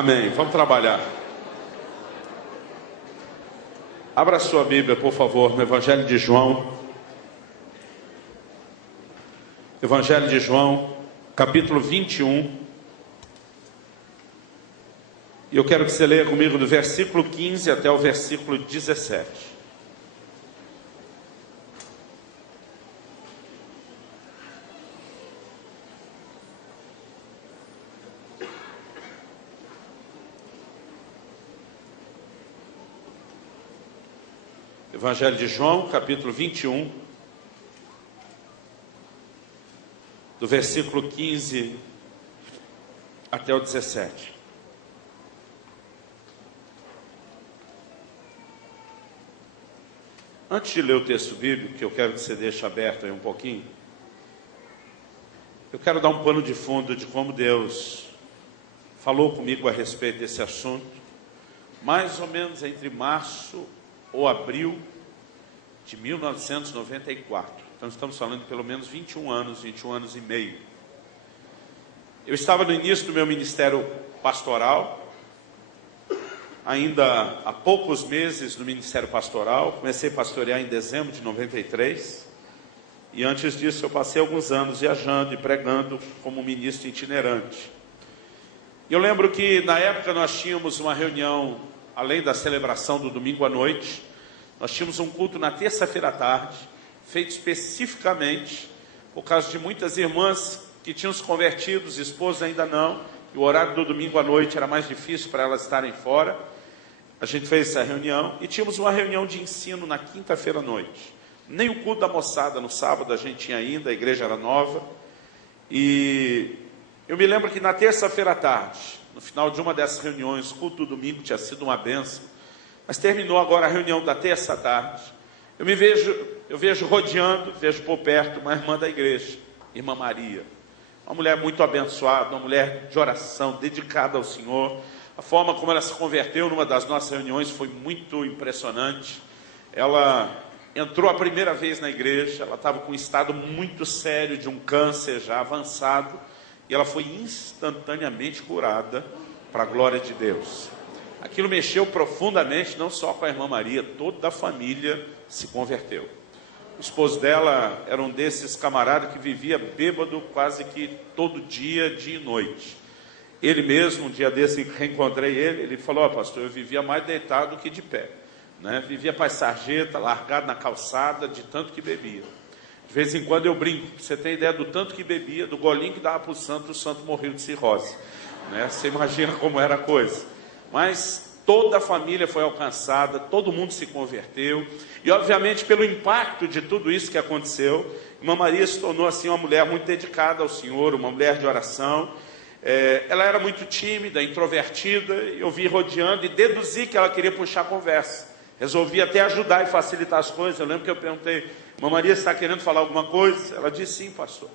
Amém. Vamos trabalhar. Abra a sua Bíblia, por favor, no Evangelho de João. Evangelho de João, capítulo 21. E eu quero que você leia comigo do versículo 15 até o versículo 17. Evangelho de João, capítulo 21, do versículo 15 até o 17. Antes de ler o texto bíblico, que eu quero que você deixe aberto aí um pouquinho, eu quero dar um pano de fundo de como Deus falou comigo a respeito desse assunto, mais ou menos entre março ou abril de 1994. Então estamos falando de pelo menos 21 anos e meio. Eu estava no início do meu ministério pastoral, ainda há poucos meses no ministério pastoral. Comecei a pastorear em dezembro de 93, e antes disso eu passei alguns anos viajando e pregando como ministro itinerante. E eu lembro que na época nós tínhamos uma reunião, além da celebração do domingo à noite, nós tínhamos um culto na terça-feira à tarde, feito especificamente por causa de muitas irmãs que tinham se convertido, os esposos ainda não, e o horário do domingo à noite era mais difícil para elas estarem fora. A gente fez essa reunião e tínhamos uma reunião de ensino na quinta-feira à noite. Nem o culto da moçada no sábado a gente tinha ainda, a igreja era nova. E eu me lembro que na terça-feira à tarde, no final de uma dessas reuniões, o culto do domingo tinha sido uma bênção, mas terminou agora a reunião da terça à tarde. Eu vejo rodeando, vejo por perto uma irmã da igreja, irmã Maria. Uma mulher muito abençoada, uma mulher de oração, dedicada ao Senhor. A forma como ela se converteu numa das nossas reuniões foi muito impressionante. Ela entrou a primeira vez na igreja, ela estava com um estado muito sério de um câncer já avançado, e ela foi instantaneamente curada para a glória de Deus. Aquilo mexeu profundamente, não só com a irmã Maria, toda a família se converteu. O esposo dela era um desses camaradas que vivia bêbado quase que todo dia, dia e noite. Ele mesmo, um dia desse que reencontrei ele falou: pastor, eu vivia mais deitado do que de pé, né? Vivia para sarjeta, largado na calçada, de tanto que bebia. De vez em quando eu brinco, você tem ideia do tanto que bebia, do golinho que dava para o santo morreu de cirrose, né? Você imagina como era a coisa. Mas toda a família foi alcançada, todo mundo se converteu, e obviamente pelo impacto de tudo isso que aconteceu, irmã Maria se tornou assim uma mulher muito dedicada ao Senhor, uma mulher de oração. Ela era muito tímida, introvertida, eu vi rodeando e deduzi que ela queria puxar a conversa. Resolvi até ajudar e facilitar as coisas. Eu lembro que eu perguntei: irmã Maria, você está querendo falar alguma coisa? Ela disse: sim, pastor.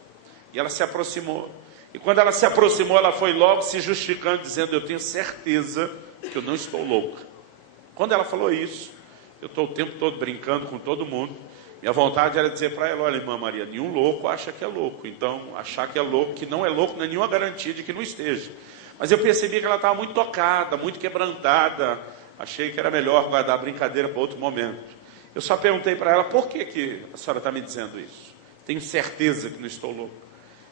E ela se aproximou. E quando ela se aproximou, ela foi logo se justificando, dizendo: eu tenho certeza que eu não estou louca. Quando ela falou isso, eu estou o tempo todo brincando com todo mundo. Minha vontade era dizer para ela: olha, irmã Maria, nenhum louco acha que é louco. Então, achar que é louco, que não é louco, não é nenhuma garantia de que não esteja. Mas eu percebi que ela estava muito tocada, muito quebrantada. Achei que era melhor guardar a brincadeira para outro momento. Eu só perguntei para ela: por que a senhora está me dizendo isso? Tenho certeza que não estou louco.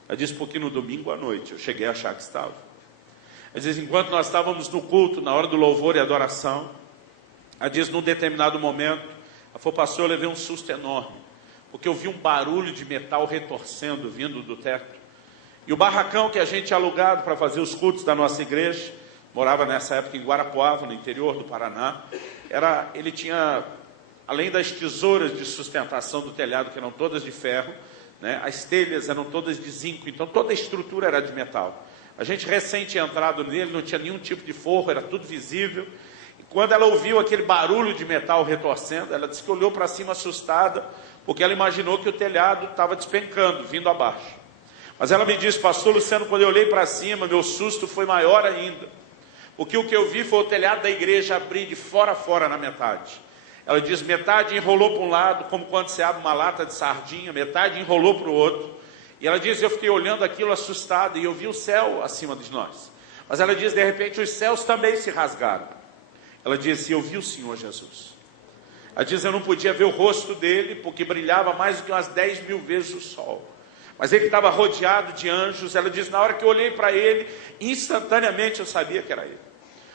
Ela disse: porque no domingo à noite eu cheguei a achar que estava. Ela diz: enquanto nós estávamos no culto, na hora do louvor e adoração, ela diz: num determinado momento, ela falou: pastor, eu levei um susto enorme, porque eu vi um barulho de metal retorcendo, vindo do teto. E o barracão que a gente tinha alugado para fazer os cultos da nossa igreja, morava nessa época em Guarapuava, no interior do Paraná, ele tinha, além das tesouras de sustentação do telhado, que eram todas de ferro, né, as telhas eram todas de zinco, então toda a estrutura era de metal. A gente recém tinha entrado nele, não tinha nenhum tipo de forro, era tudo visível. E quando ela ouviu aquele barulho de metal retorcendo, ela disse que olhou para cima assustada, porque ela imaginou que o telhado estava despencando, vindo abaixo. Mas ela me disse: pastor Luciano, quando eu olhei para cima, meu susto foi maior ainda, porque o que eu vi foi o telhado da igreja abrir de fora a fora na metade. Ela diz: metade enrolou para um lado, como quando você abre uma lata de sardinha, metade enrolou para o outro. E ela diz: eu fiquei olhando aquilo assustado, e eu vi o céu acima de nós. Mas ela diz, de repente os céus também se rasgaram. Ela disse, eu vi o Senhor Jesus. Ela diz, eu não podia ver o rosto dele, porque brilhava mais do que umas 10.000 vezes o sol. Mas ele estava rodeado de anjos. Ela diz, na hora que eu olhei para ele, instantaneamente eu sabia que era ele.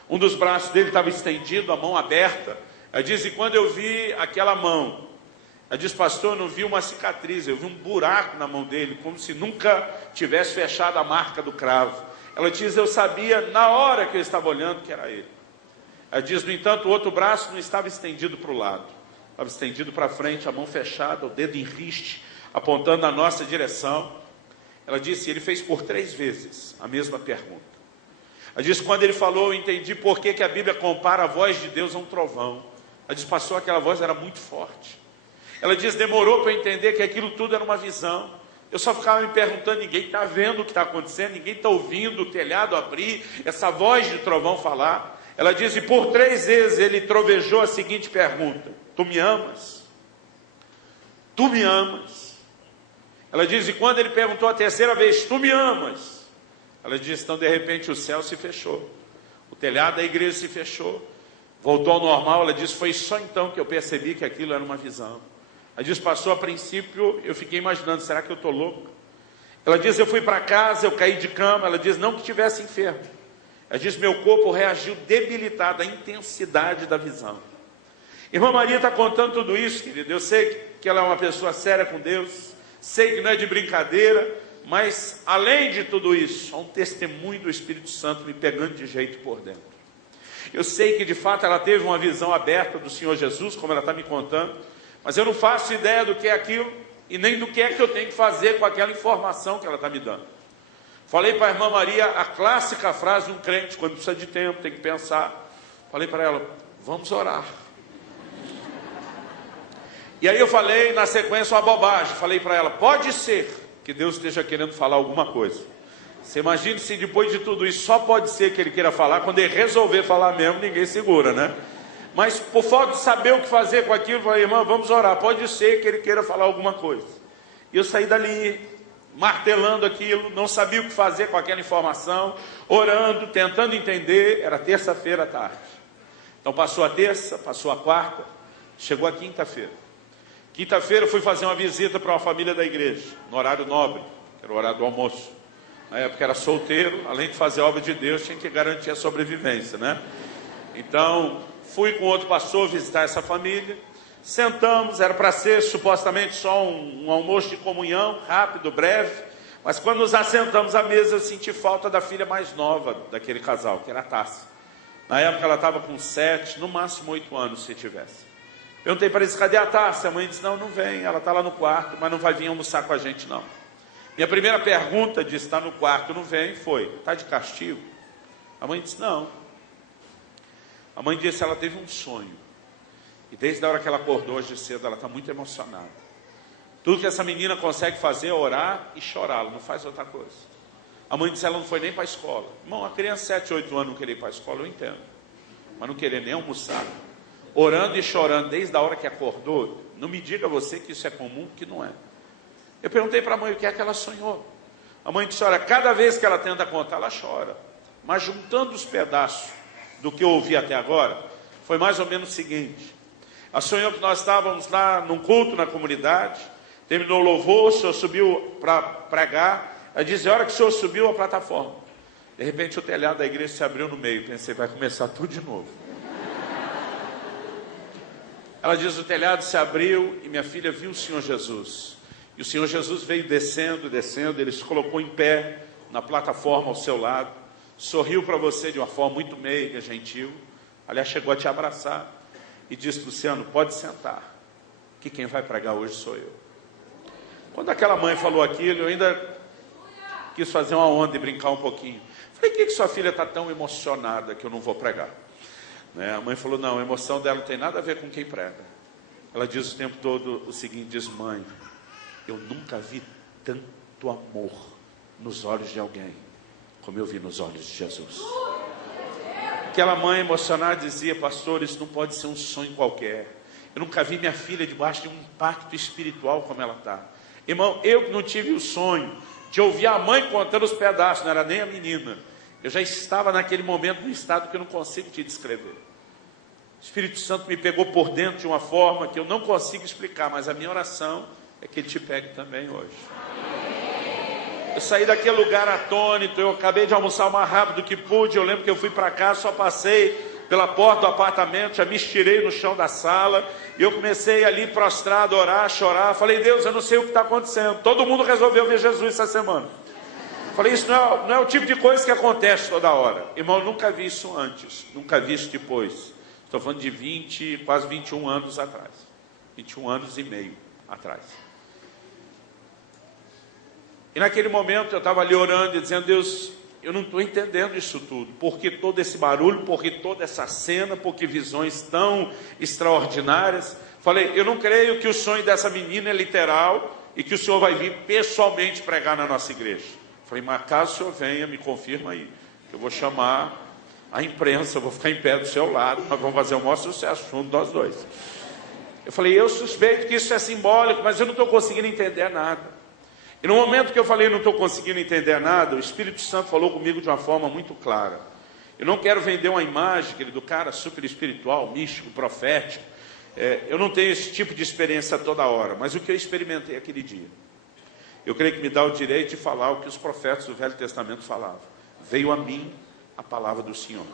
Um dos braços dele estava estendido, a mão aberta. Ela diz, e quando eu vi aquela mão, ela diz, pastor, eu não vi uma cicatriz, eu vi um buraco na mão dele, como se nunca tivesse fechado a marca do cravo. Ela diz, eu sabia na hora que eu estava olhando que era ele. Ela diz, no entanto, o outro braço não estava estendido para o lado, estava estendido para frente, a mão fechada, o dedo em riste, apontando na nossa direção. Ela disse, ele fez por 3 vezes a mesma pergunta. Ela disse, quando ele falou, eu entendi por que a Bíblia compara a voz de Deus a um trovão. Ela disse, pastor, aquela voz era muito forte. Ela diz, demorou para eu entender que aquilo tudo era uma visão. Eu só ficava me perguntando, ninguém está vendo o que está acontecendo, ninguém está ouvindo o telhado abrir, essa voz de trovão falar. Ela diz, e por 3 vezes ele trovejou a seguinte pergunta, tu me amas? Tu me amas? Ela diz, e quando ele perguntou a 3ª vez, tu me amas? Ela diz, então de repente o céu se fechou, o telhado da igreja se fechou, voltou ao normal. Ela diz, foi só então que eu percebi que aquilo era uma visão. Ela diz, pastor, a princípio eu fiquei imaginando, será que eu estou louco? Ela diz, eu fui para casa, eu caí de cama. Ela diz, não que estivesse enfermo. Ela diz, meu corpo reagiu debilitado à intensidade da visão. Irmã Maria está contando tudo isso, querido. Eu sei que ela é uma pessoa séria com Deus, sei que não é de brincadeira, mas além de tudo isso, há um testemunho do Espírito Santo me pegando de jeito por dentro. Eu sei que de fato ela teve uma visão aberta do Senhor Jesus, como ela está me contando, mas eu não faço ideia do que é aquilo e nem do que é que eu tenho que fazer com aquela informação que ela está me dando. Falei para a irmã Maria a clássica frase de um crente, quando precisa de tempo, tem que pensar. Falei para ela, vamos orar. E aí eu falei na sequência uma bobagem. Falei para ela, pode ser que Deus esteja querendo falar alguma coisa. Você imagina se depois de tudo isso só pode ser que ele queira falar, quando ele resolver falar mesmo, ninguém segura, né? Mas por falta de saber o que fazer com aquilo, falei, irmã, vamos orar, pode ser que ele queira falar alguma coisa. E eu saí dali, martelando aquilo, não sabia o que fazer com aquela informação, orando, tentando entender. Era terça-feira à tarde. Então passou a terça, passou a quarta, chegou a quinta-feira. Quinta-feira eu fui fazer uma visita para uma família da igreja, no horário nobre, que era o horário do almoço. Na época era solteiro, além de fazer a obra de Deus, tinha que garantir a sobrevivência, né? Então, fui com outro pastor visitar essa família, sentamos, era para ser supostamente só um almoço de comunhão, rápido, breve, mas quando nos assentamos à mesa, eu senti falta da filha mais nova daquele casal, que era a Tássia. Na época ela estava com 7, no máximo 8 anos, se tivesse. Perguntei para eles, cadê a Tássia? A mãe disse, não vem, ela está lá no quarto, mas não vai vir almoçar com a gente não. Minha primeira pergunta de estar no quarto, não vem, foi, está de castigo? A mãe disse, não. A mãe disse, ela teve um sonho. E desde a hora que ela acordou hoje cedo, ela está muito emocionada. Tudo que essa menina consegue fazer é orar e chorar, ela não faz outra coisa. A mãe disse, ela não foi nem para a escola. Irmão, a criança de 7, 8 anos não querer ir para a escola, eu entendo. Mas não querer nem almoçar. Orando e chorando desde a hora que acordou, não me diga você que isso é comum, que não é. Eu perguntei para a mãe o que é que ela sonhou. A mãe disse, olha, cada vez que ela tenta contar, ela chora. Mas juntando os pedaços do que eu ouvi até agora, foi mais ou menos o seguinte. Ela sonhou que nós estávamos lá num culto na comunidade, terminou o louvor, o senhor subiu para pregar. Ela disse, a hora que o senhor subiu a plataforma, de repente o telhado da igreja se abriu no meio. Pensei, vai começar tudo de novo. Ela diz, o telhado se abriu e minha filha viu o Senhor Jesus. E o Senhor Jesus veio descendo, descendo, ele se colocou em pé na plataforma ao seu lado, sorriu para você de uma forma muito meiga, gentil, aliás, chegou a te abraçar e disse, Luciano, pode sentar, que quem vai pregar hoje sou eu. Quando aquela mãe falou aquilo, eu ainda quis fazer uma onda e brincar um pouquinho. Falei, por que sua filha está tão emocionada que eu não vou pregar? Né? A mãe falou, não, a emoção dela não tem nada a ver com quem prega. Ela diz o tempo todo o seguinte, diz, mãe, eu nunca vi tanto amor nos olhos de alguém como eu vi nos olhos de Jesus. Aquela mãe emocionada dizia, pastor, isso não pode ser um sonho qualquer. Eu nunca vi minha filha debaixo de um impacto espiritual como ela está. Irmão, eu não tive o sonho de ouvir a mãe contando os pedaços, não era nem a menina. Eu já estava naquele momento no estado que eu não consigo te descrever. O Espírito Santo me pegou por dentro de uma forma que eu não consigo explicar, mas a minha oração é que Ele te pegue também hoje. Eu saí daquele lugar atônito, eu acabei de almoçar o mais rápido que pude, eu lembro que eu fui para casa, só passei pela porta do apartamento, já me estirei no chão da sala, e eu comecei ali prostrado, a orar, a chorar, falei, Deus, eu não sei o que está acontecendo, todo mundo resolveu ver Jesus essa semana. Falei, isso não é o tipo de coisa que acontece toda hora. Irmão, eu nunca vi isso antes, nunca vi isso depois. Estou falando de 20, quase 21 anos atrás. 21 anos e meio atrás. E naquele momento eu estava ali orando e dizendo, Deus, eu não estou entendendo isso tudo. Por que todo esse barulho, por que toda essa cena, por que visões tão extraordinárias? Falei, eu não creio que o sonho dessa menina é literal e que o Senhor vai vir pessoalmente pregar na nossa igreja. Falei, mas caso o Senhor venha, me confirma aí. Eu vou chamar a imprensa, eu vou ficar em pé do seu lado, nós vamos fazer o maior sucesso junto, nós dois. Eu falei, eu suspeito que isso é simbólico, mas eu não estou conseguindo entender nada. E no momento que eu falei, não estou conseguindo entender nada, o Espírito Santo falou comigo de uma forma muito clara. Eu não quero vender uma imagem, querido, cara super espiritual, místico, profético. Eu não tenho esse tipo de experiência toda hora, mas o que eu experimentei aquele dia, eu creio que me dá o direito de falar o que os profetas do Velho Testamento falavam. Veio a mim a palavra do Senhor.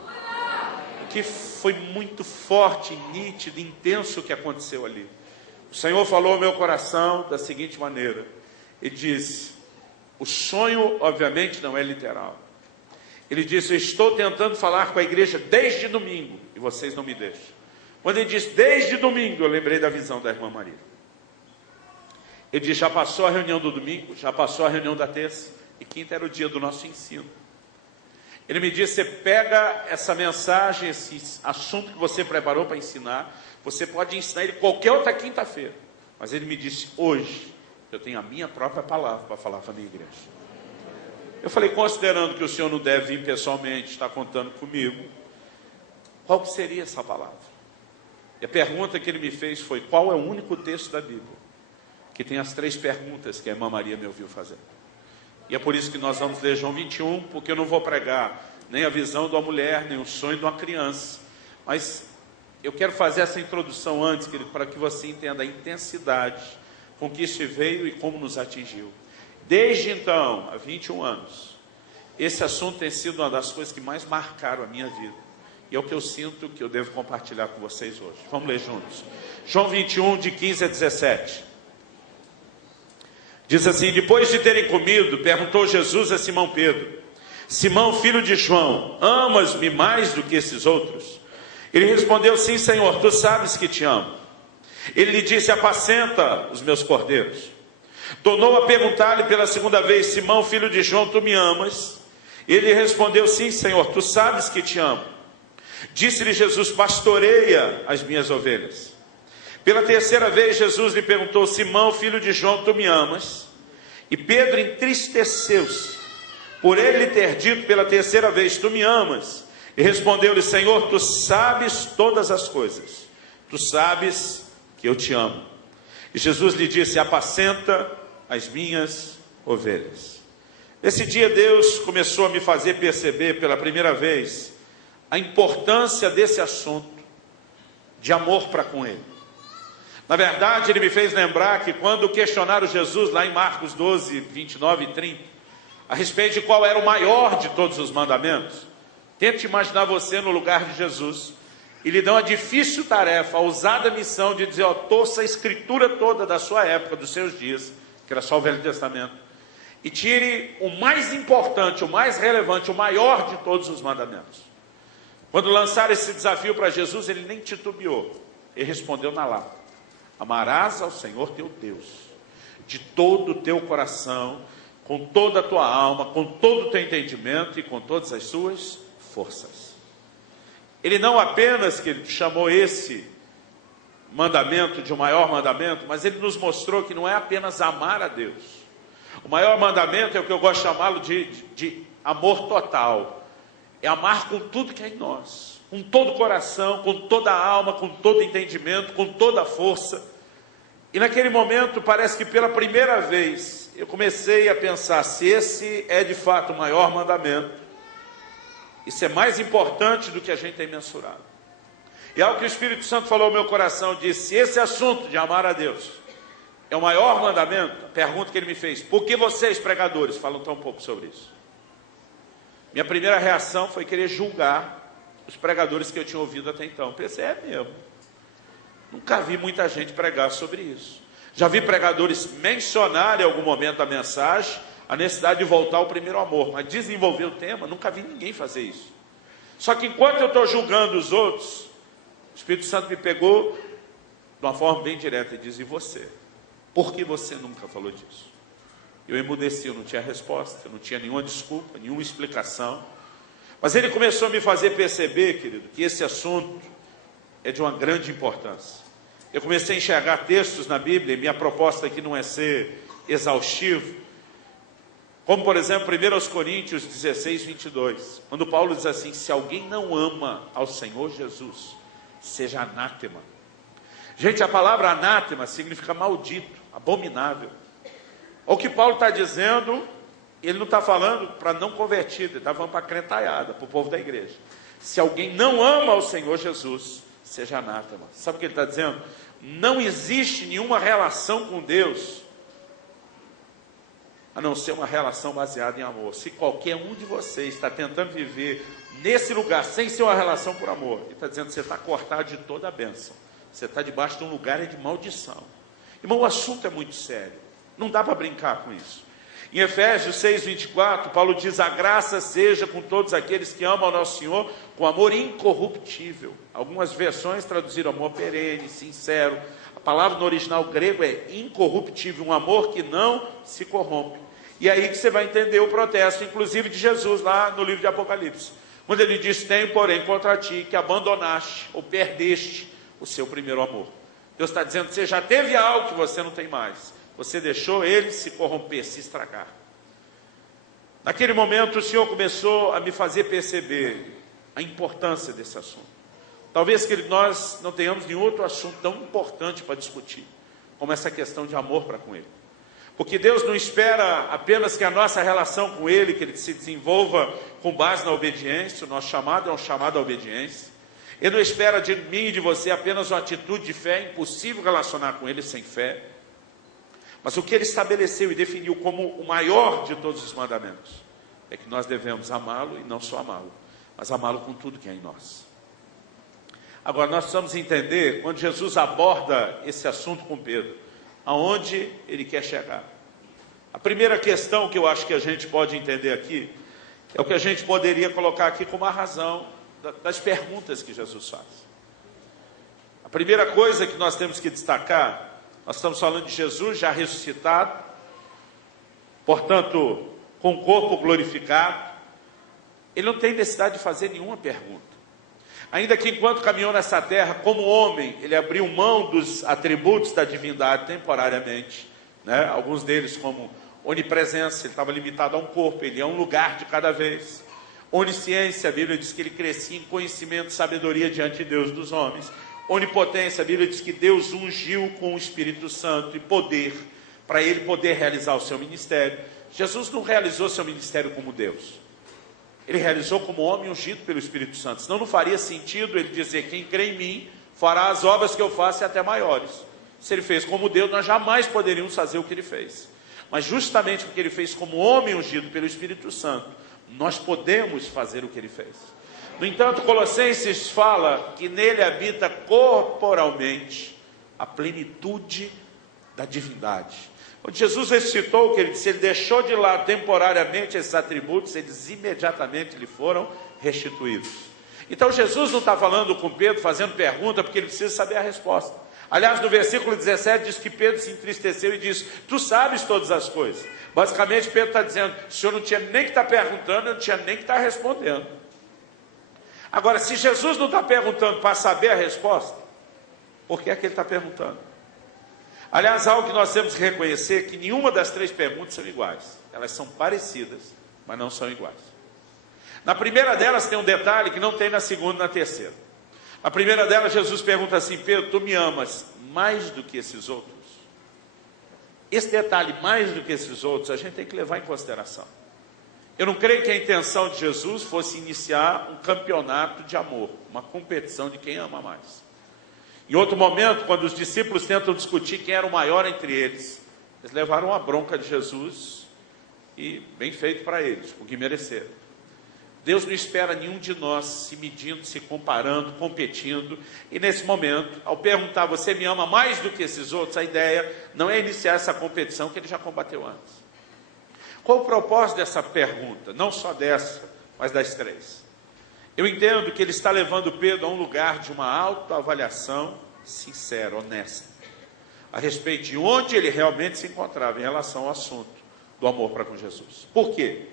O que foi muito forte, nítido, intenso o que aconteceu ali. O Senhor falou ao meu coração da seguinte maneira. Ele disse, o sonho obviamente não é literal. Ele disse, eu estou tentando falar com a igreja desde domingo, e vocês não me deixam. Quando ele disse, desde domingo, eu lembrei da visão da irmã Maria. Ele disse, já passou a reunião do domingo, já passou a reunião da terça, e quinta era o dia do nosso ensino. Ele me disse, você pega essa mensagem, esse assunto que você preparou para ensinar, você pode ensinar ele qualquer outra quinta-feira. Mas ele me disse, hoje, eu tenho a minha própria palavra para falar para a minha igreja. Eu falei, considerando que o senhor não deve vir pessoalmente, está contando comigo, qual que seria essa palavra? E a pergunta que ele me fez foi, qual é o único texto da Bíblia que tem as 3 perguntas que a irmã Maria me ouviu fazer? E é por isso que nós vamos ler João 21, porque eu não vou pregar nem a visão de uma mulher, nem o sonho de uma criança. Mas eu quero fazer essa introdução antes, querido, para que você entenda a intensidade com que isso veio e como nos atingiu. Desde então, há 21 anos, esse assunto tem sido uma das coisas que mais marcaram a minha vida. E é o que eu sinto que eu devo compartilhar com vocês hoje. Vamos ler juntos. João 21, de 15 a 17. Diz assim, depois de terem comido, perguntou Jesus a Simão Pedro, Simão, filho de João, amas-me mais do que esses outros? Ele respondeu, sim, Senhor, tu sabes que te amo. Ele lhe disse, apacenta os meus cordeiros. Tornou a perguntar-lhe pela segunda vez, Simão, filho de João, tu me amas? Ele respondeu, sim, Senhor, tu sabes que te amo. Disse-lhe Jesus, pastoreia as minhas ovelhas. Pela terceira vez, Jesus lhe perguntou, Simão, filho de João, tu me amas? E Pedro entristeceu-se, por ele lhe ter dito pela terceira vez, tu me amas? E respondeu-lhe, Senhor, tu sabes todas as coisas, tu sabes que eu te amo. E Jesus lhe disse, apacenta as minhas ovelhas. Nesse dia, Deus começou a me fazer perceber pela primeira vez a importância desse assunto de amor para com Ele. Na verdade, Ele me fez lembrar que quando questionaram Jesus lá em Marcos 12, 29 e 30, a respeito de qual era o maior de todos os mandamentos, tente imaginar você no lugar de Jesus e lhe dão a difícil tarefa, a ousada missão de dizer, ó, torça a escritura toda da sua época, dos seus dias, que era só o Velho Testamento, e tire o mais importante, o mais relevante, o maior de todos os mandamentos. Quando lançaram esse desafio para Jesus, ele nem titubeou, ele respondeu na lata. Amarás ao Senhor teu Deus, de todo o teu coração, com toda a tua alma, com todo o teu entendimento e com todas as suas forças. Ele não apenas que ele chamou esse mandamento de o maior mandamento, mas ele nos mostrou que não é apenas amar a Deus. O maior mandamento é o que eu gosto de chamá-lo de amor total. É amar com tudo que é em nós, com todo o coração, com toda a alma, com todo o entendimento, com toda a força. E naquele momento, parece que pela primeira vez, eu comecei a pensar, se esse é de fato o maior mandamento, Isso é mais importante do que a gente tem mensurado. E algo que o Espírito Santo falou ao meu coração, disse: se esse assunto de amar a Deus é o maior mandamento, a pergunta que ele me fez: por que vocês, pregadores, falam tão pouco sobre isso? Minha primeira reação foi querer julgar os pregadores que eu tinha ouvido até então. Pensei, é mesmo. Nunca vi muita gente pregar sobre isso. Já vi pregadores mencionarem em algum momento da mensagem a necessidade de voltar ao primeiro amor, mas desenvolver o tema, nunca vi ninguém fazer isso. Só que enquanto eu estou julgando os outros, o Espírito Santo me pegou de uma forma bem direta e diz: e você? Por que você nunca falou disso? Eu emudeci, eu não tinha resposta, eu não tinha nenhuma desculpa, nenhuma explicação. Mas ele começou a me fazer perceber, querido, que esse assunto é de uma grande importância. Eu comecei a enxergar textos na Bíblia, e minha proposta aqui não é ser exaustivo, como por exemplo, 1 Coríntios 16, 22, quando Paulo diz assim: se alguém não ama ao Senhor Jesus, seja anátema. Gente, a palavra anátema significa maldito, abominável. O que Paulo está dizendo, ele não está falando para não convertido, ele está falando para a crentaiada, para o povo da igreja. Se alguém não ama ao Senhor Jesus, seja anátema. Sabe o que ele está dizendo? Não existe nenhuma relação com Deus a não ser uma relação baseada em amor. Se qualquer um de vocês está tentando viver nesse lugar sem ser uma relação por amor, ele está dizendo que você está cortado de toda a bênção. Você está debaixo de um lugar de maldição. Irmão, o assunto é muito sério. Não dá para brincar com isso. Em Efésios 6, 24, Paulo diz: a graça seja com todos aqueles que amam ao nosso Senhor com amor incorruptível. Algumas versões traduziram amor perene, sincero. A palavra no original grego é incorruptível, um amor que não se corrompe. E aí que você vai entender o protesto, inclusive de Jesus, lá no livro de Apocalipse. Quando ele diz: tenho, porém, contra ti que abandonaste ou perdeste o seu primeiro amor. Deus está dizendo: você já teve algo que você não tem mais. Você deixou ele se corromper, se estragar. Naquele momento o Senhor começou a me fazer perceber a importância desse assunto. Talvez que nós não tenhamos nenhum outro assunto tão importante para discutir como essa questão de amor para com ele. Porque Deus não espera apenas que a nossa relação com ele, que ele se desenvolva com base na obediência. O nosso chamado é um chamado à obediência. Ele não espera de mim e de você apenas uma atitude de fé. É impossível relacionar com ele sem fé. Mas o que ele estabeleceu e definiu como o maior de todos os mandamentos é que nós devemos amá-lo, e não só amá-lo, mas amá-lo com tudo que é em nós. Agora, nós precisamos entender, quando Jesus aborda esse assunto com Pedro, aonde ele quer chegar. A primeira questão que eu acho que a gente pode entender aqui é o que a gente poderia colocar aqui como a razão das perguntas que Jesus faz. A primeira coisa que nós temos que destacar: nós estamos falando de Jesus já ressuscitado, portanto, com o corpo glorificado. Ele não tem necessidade de fazer nenhuma pergunta. Ainda que enquanto caminhou nessa terra como homem, ele abriu mão dos atributos da divindade temporariamente, né? Alguns deles como onipresença, ele estava limitado a um corpo, ele é um lugar de cada vez. Onisciência, a Bíblia diz que ele crescia em conhecimento e sabedoria diante de Deus dos homens. Onipotência, a Bíblia diz que Deus ungiu com o Espírito Santo e poder, para ele poder realizar o seu ministério. Jesus não realizou seu ministério como Deus. Ele realizou como homem ungido pelo Espírito Santo. Senão não faria sentido ele dizer: quem crê em mim fará as obras que eu faço e até maiores. Se ele fez como Deus, nós jamais poderíamos fazer o que ele fez. Mas justamente porque ele fez como homem ungido pelo Espírito Santo, nós podemos fazer o que ele fez. No entanto, Colossenses fala que nele habita corporalmente a plenitude da divindade. Quando Jesus ressuscitou, o que ele disse, ele deixou de lado temporariamente esses atributos, eles imediatamente lhe foram restituídos. Então Jesus não está falando com Pedro, fazendo pergunta, porque ele precisa saber a resposta. Aliás, no versículo 17 diz que Pedro se entristeceu e disse: tu sabes todas as coisas. Basicamente Pedro está dizendo: o senhor não tinha nem que estar perguntando, eu não tinha nem que estar respondendo. Agora, se Jesus não está perguntando para saber a resposta, por que é que ele está perguntando? Aliás, algo que nós temos que reconhecer é que nenhuma das três perguntas são iguais. Elas são parecidas, mas não são iguais. Na primeira delas tem um detalhe que não tem na segunda e na terceira. A primeira delas, Jesus pergunta assim: Pedro, tu me amas mais do que esses outros? Esse detalhe, mais do que esses outros, a gente tem que levar em consideração. Eu não creio que a intenção de Jesus fosse iniciar um campeonato de amor, uma competição de quem ama mais. Em outro momento, quando os discípulos tentam discutir quem era o maior entre eles, eles levaram a bronca de Jesus e bem feito para eles, o que mereceram. Deus não espera nenhum de nós se medindo, se comparando, competindo. E nesse momento, ao perguntar, você me ama mais do que esses outros? A ideia não é iniciar essa competição que ele já combateu antes. Qual o propósito dessa pergunta? Não só dessa, mas das três. Eu entendo que ele está levando Pedro a um lugar de uma autoavaliação sincera, honesta, a respeito de onde ele realmente se encontrava em relação ao assunto do amor para com Jesus. Por quê?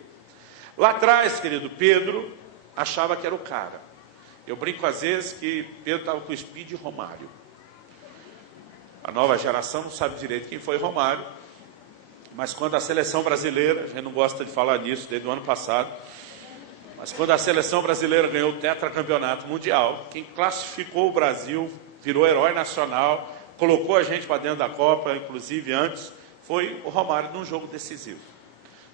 Lá atrás, querido, Pedro achava que era o cara. Eu brinco às vezes que Pedro estava com o Speed Romário. A nova geração não sabe direito quem foi Romário, mas quando a seleção brasileira, a gente não gosta de falar nisso desde o ano passado, mas quando a seleção brasileira ganhou o tetracampeonato mundial, quem classificou o Brasil, virou herói nacional, colocou a gente para dentro da Copa, inclusive antes, foi o Romário num jogo decisivo.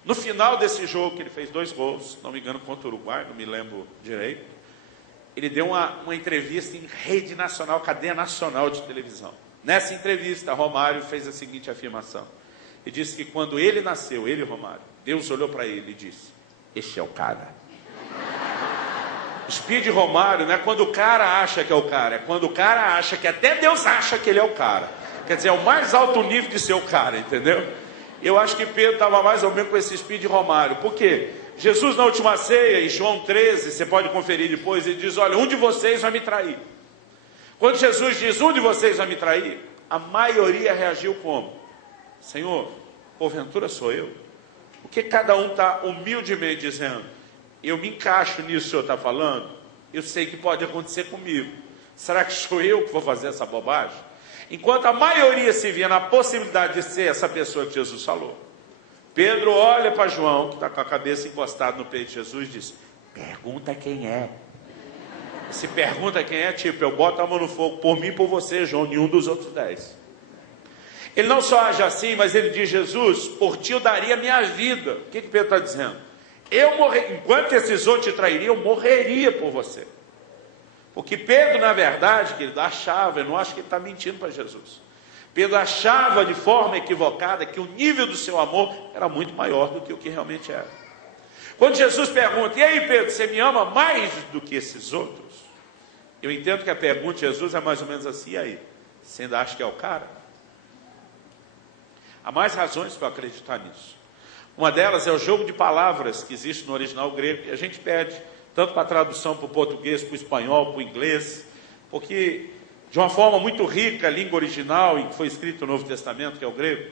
No final desse jogo, que ele fez 2 gols, não me engano, contra o Uruguai, não me lembro direito, ele deu uma entrevista em rede nacional, cadeia nacional de televisão. Nessa entrevista, Romário fez a seguinte afirmação. Ele disse que quando ele nasceu, ele, Romário, Deus olhou para ele e disse, este é o cara. Speed Romário não é quando o cara acha que é o cara, é quando o cara acha que até Deus acha que ele é o cara. Quer dizer, é o mais alto nível de ser o cara, entendeu? Eu acho que Pedro estava mais ou menos com esse Speed Romário. Por quê? Jesus na última ceia, em João 13, você pode conferir depois, ele diz, olha, um de vocês vai me trair. Quando Jesus diz, um de vocês vai me trair, a maioria reagiu como? Senhor, porventura sou eu? Porque cada um está humildemente dizendo, eu me encaixo nisso que o senhor está falando, eu sei que pode acontecer comigo. Será que sou eu que vou fazer essa bobagem? Enquanto a maioria se via na possibilidade de ser essa pessoa que Jesus falou, Pedro olha para João, que está com a cabeça encostada no peito de Jesus, e diz, pergunta quem é. Se pergunta quem é, tipo, eu boto a mão no fogo por mim e por você, João, nenhum dos outros 10. Ele não só age assim, mas ele diz, Jesus, por ti eu daria minha vida. O que Pedro está dizendo? Eu morrer, enquanto esses outros te trairiam, eu morreria por você. Porque Pedro, na verdade, querido, achava, eu não acho que ele está mentindo para Jesus. Pedro achava de forma equivocada que o nível do seu amor era muito maior do que o que realmente era. Quando Jesus pergunta, e aí Pedro, você me ama mais do que esses outros? Eu entendo que a pergunta de Jesus é mais ou menos assim, e aí? Você ainda acha que é o cara? Há mais razões para acreditar nisso. Uma delas é o jogo de palavras que existe no original grego, que a gente pede, tanto para a tradução para o português, para o espanhol, para o inglês, porque de uma forma muito rica, a língua original, em que foi escrito o Novo Testamento, que é o grego,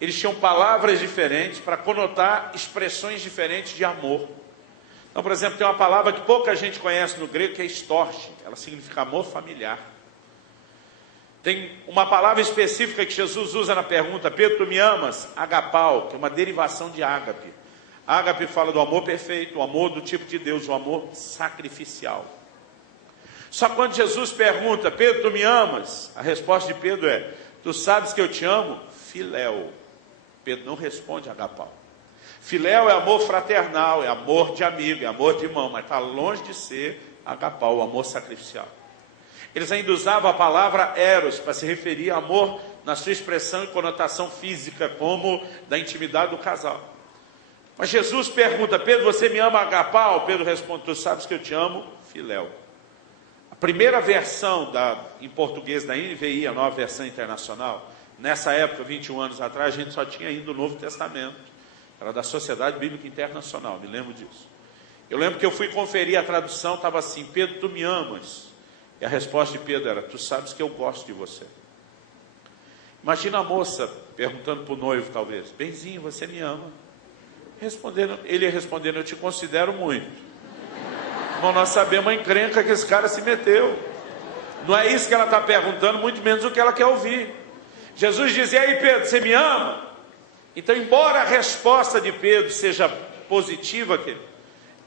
eles tinham palavras diferentes para conotar expressões diferentes de amor. Então, por exemplo, tem uma palavra que pouca gente conhece no grego, que é storge, ela significa amor familiar. Tem uma palavra específica que Jesus usa na pergunta, Pedro, tu me amas? Agapau, que é uma derivação de ágape. Ágape fala do amor perfeito, o amor do tipo de Deus, o amor sacrificial. Só quando Jesus pergunta, Pedro, tu me amas? A resposta de Pedro é, tu sabes que eu te amo? Filéu. Pedro não responde agapau. Filéu é amor fraternal, é amor de amigo, é amor de irmão, mas está longe de ser agapau, o amor sacrificial. Eles ainda usavam a palavra eros para se referir a amor na sua expressão e conotação física, como da intimidade do casal. Mas Jesus pergunta, Pedro, você me ama agapau? Pedro responde, tu sabes que eu te amo, filéu. A primeira versão em português da NVI, a nova versão internacional, nessa época, 21 anos atrás, a gente só tinha ainda o Novo Testamento. Era da Sociedade Bíblica Internacional, me lembro disso. Eu lembro que eu fui conferir a tradução, estava assim, Pedro, tu me amas? E a resposta de Pedro era, tu sabes que eu gosto de você. Imagina a moça perguntando para o noivo, talvez, benzinho, você me ama? Ele respondendo, eu te considero muito. Bom, nós sabemos a encrenca que esse cara se meteu. Não é isso que ela está perguntando, muito menos o que ela quer ouvir. Jesus diz, e aí Pedro, você me ama? Então, embora a resposta de Pedro seja positiva,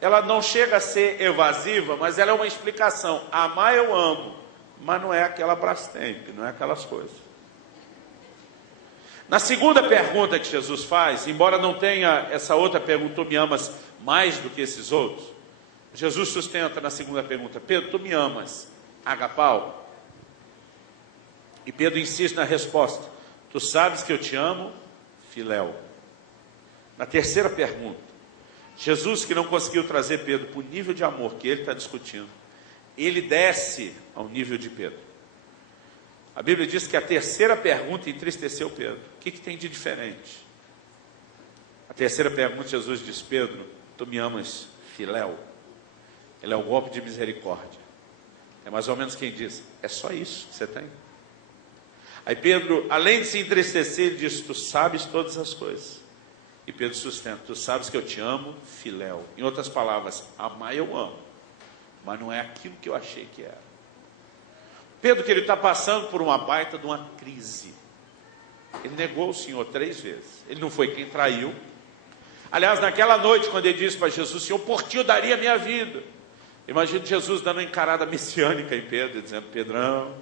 ela não chega a ser evasiva, mas ela é uma explicação. Amar eu amo, mas não é aquela Brastemp, não é aquelas coisas. Na segunda pergunta que Jesus faz, embora não tenha essa outra pergunta, tu me amas mais do que esses outros, Jesus sustenta na segunda pergunta, Pedro, tu me amas, agapau? E Pedro insiste na resposta, tu sabes que eu te amo, filéu. Na terceira pergunta, Jesus, que não conseguiu trazer Pedro para o nível de amor que ele está discutindo, ele desce ao nível de Pedro. A Bíblia diz que a terceira pergunta entristeceu Pedro. O que tem de diferente? A terceira pergunta, Jesus diz, Pedro, tu me amas, filéu? Ele é o golpe de misericórdia. É mais ou menos quem diz, é só isso que você tem? Aí Pedro, além de se entristecer, ele diz, tu sabes todas as coisas. E Pedro sustenta, tu sabes que eu te amo, filéu. Em outras palavras, amar eu amo, mas não é aquilo que eu achei que era. Pedro, que ele está passando por uma baita de uma crise. Ele negou o Senhor 3 vezes. Ele não foi quem traiu. Aliás, naquela noite, quando ele disse para Jesus, Senhor, por ti eu daria a minha vida. Imagina Jesus dando uma encarada messiânica em Pedro, dizendo, Pedrão,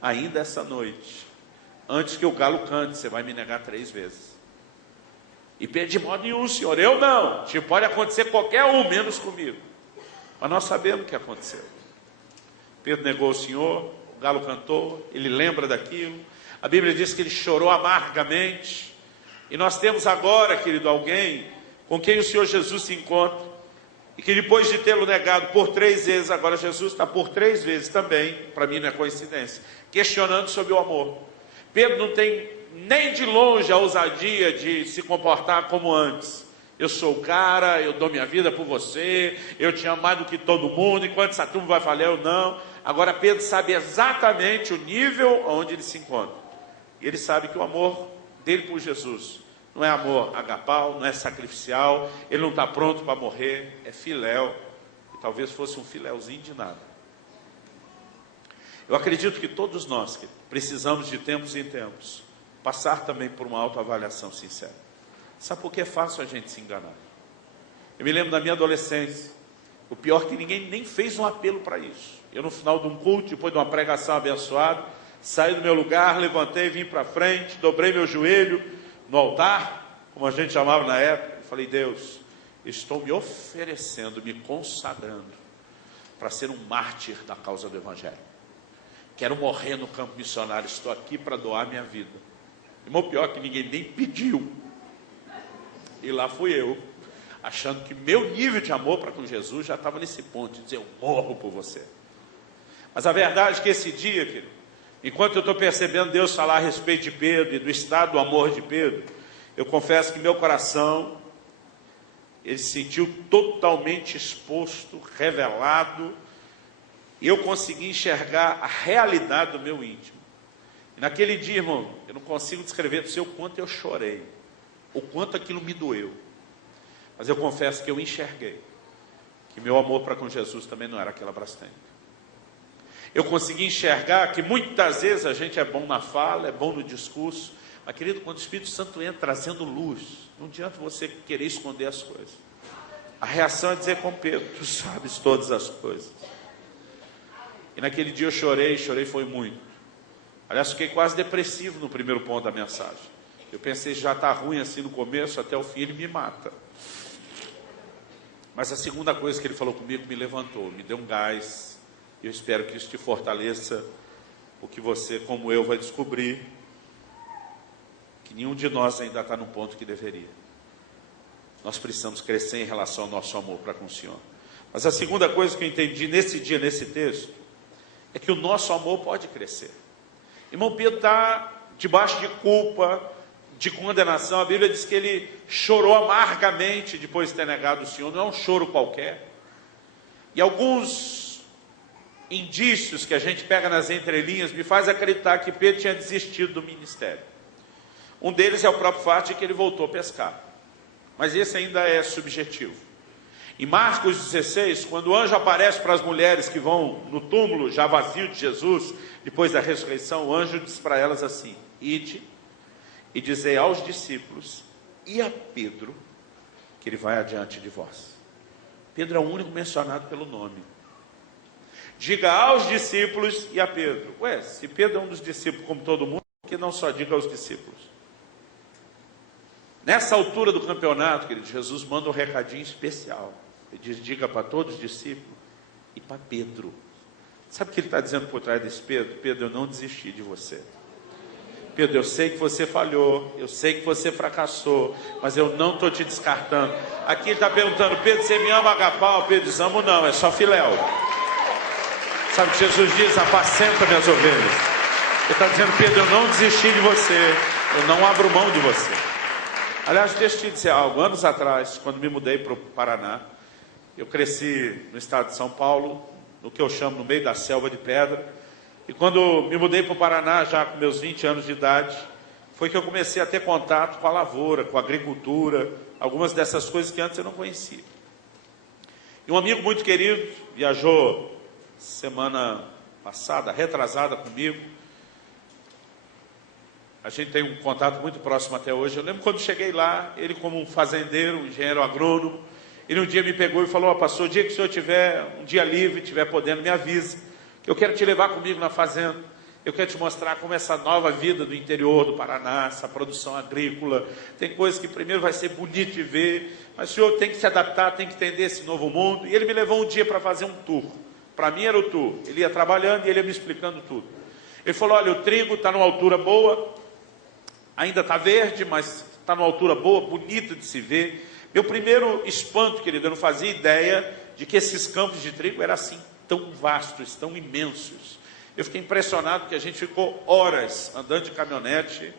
ainda essa noite, antes que o galo cante, você vai me negar 3 vezes. E Pedro, de modo nenhum, Senhor, eu não. Tipo, pode acontecer qualquer um, menos comigo. Mas nós sabemos o que aconteceu. Pedro negou o Senhor, o galo cantou, ele lembra daquilo. A Bíblia diz que ele chorou amargamente. E nós temos agora, querido, alguém com quem o Senhor Jesus se encontra. E que depois de tê-lo negado por 3 vezes, agora Jesus está por 3 vezes também, para mim não é coincidência, questionando sobre o amor. Pedro não tem nem de longe a ousadia de se comportar como antes. Eu sou o cara, eu dou minha vida por você, eu te amo mais do que todo mundo, enquanto essa turma vai falar, eu não. Agora Pedro sabe exatamente o nível onde ele se encontra. E ele sabe que o amor dele por Jesus não é amor agapau, não é sacrificial, ele não está pronto para morrer, é filéu. E talvez fosse um filéuzinho de nada. Eu acredito que todos nós que precisamos de tempos em tempos passar também por uma autoavaliação sincera. Sabe por que é fácil a gente se enganar? Eu me lembro da minha adolescência. O pior é que ninguém nem fez um apelo para isso. Eu, no final de um culto, depois de uma pregação abençoada, saí do meu lugar, levantei, vim para frente, dobrei meu joelho no altar, como a gente chamava na época, e falei, Deus, estou me oferecendo, me consagrando para ser um mártir da causa do Evangelho. Quero morrer no campo missionário, estou aqui para doar minha vida. E o pior é que ninguém nem pediu. E lá fui eu, achando que meu nível de amor para com Jesus já estava nesse ponto, de dizer, eu morro por você. Mas a verdade é que esse dia, querido, enquanto eu estou percebendo Deus falar a respeito de Pedro e do estado do amor de Pedro, eu confesso que meu coração, ele se sentiu totalmente exposto, revelado, e eu consegui enxergar a realidade do meu íntimo. E naquele dia, irmão, eu não consigo descrever para você o quanto eu chorei, o quanto aquilo me doeu. Mas eu confesso que eu enxerguei que meu amor para com Jesus também não era aquela brastêmica. Eu consegui enxergar que muitas vezes a gente é bom na fala, é bom no discurso, mas querido, quando o Espírito Santo entra trazendo luz, não adianta você querer esconder as coisas. A reação é dizer com Pedro, tu sabes todas as coisas. E naquele dia eu chorei foi muito. Aliás, fiquei quase depressivo no primeiro ponto da mensagem. Eu pensei, já está ruim assim no começo, até o fim ele me mata. Mas a segunda coisa que ele falou comigo me levantou, me deu um gás. Eu espero que isso te fortaleça, porque você, como eu, vai descobrir que nenhum de nós ainda está no ponto que deveria. Nós precisamos crescer em relação ao nosso amor para com o Senhor. Mas a segunda coisa que eu entendi nesse dia, nesse texto, é que o nosso amor pode crescer. Irmão Pedro está debaixo de culpa, de condenação. A Bíblia diz que ele chorou amargamente depois de ter negado o Senhor. Não é um choro qualquer. E alguns indícios que a gente pega nas entrelinhas me faz acreditar que Pedro tinha desistido do ministério. Um deles é o próprio fato de que ele voltou a pescar. Mas esse ainda é subjetivo. Em Marcos 16, quando o anjo aparece para as mulheres que vão no túmulo já vazio de Jesus, depois da ressurreição, o anjo diz para elas assim, ide e dizei aos discípulos e a Pedro que ele vai adiante de vós. Pedro é o único mencionado pelo nome. Diga aos discípulos e a Pedro. Ué, se Pedro é um dos discípulos como todo mundo, que não só diga aos discípulos. Nessa altura do campeonato, querido, Jesus manda um recadinho especial. Ele diz, diga para todos os discípulos e para Pedro. Sabe o que ele está dizendo por trás desse Pedro? Pedro, eu não desisti de você. Pedro, eu sei que você falhou, eu sei que você fracassou, mas eu não estou te descartando. Aqui ele está perguntando, Pedro, você me ama agapau? Pedro diz, amo não, é só filéu. Sabe que Jesus diz, apacenta minhas ovelhas. Ele está dizendo, Pedro, eu não desisti de você, eu não abro mão de você. Aliás, deixa eu te dizer algo, anos atrás, quando me mudei para o Paraná, eu cresci no estado de São Paulo, no que eu chamo no meio da selva de pedra. E quando me mudei para o Paraná, já com meus 20 anos de idade, foi que eu comecei a ter contato com a lavoura, com a agricultura, algumas dessas coisas que antes eu não conhecia. E um amigo muito querido viajou semana passada, retrasada comigo. A gente tem um contato muito próximo até hoje. Eu lembro quando cheguei lá, ele como um fazendeiro, um engenheiro agrônomo, ele um dia me pegou e falou, pastor, o dia que o senhor tiver um dia livre, tiver podendo, me avise. Eu quero te levar comigo na fazenda, eu quero te mostrar como essa nova vida do interior do Paraná, essa produção agrícola, tem coisas que primeiro vai ser bonito de ver, mas o senhor tem que se adaptar, tem que entender esse novo mundo. E ele me levou um dia para fazer um tour, para mim era o tour, ele ia trabalhando e ele ia me explicando tudo. Ele falou, olha, o trigo está numa altura boa, ainda está verde, mas está numa altura boa, bonito de se ver. Meu primeiro espanto, querido, eu não fazia ideia de que esses campos de trigo eram assim, tão vastos, tão imensos. Eu fiquei impressionado que a gente ficou horas andando de caminhonete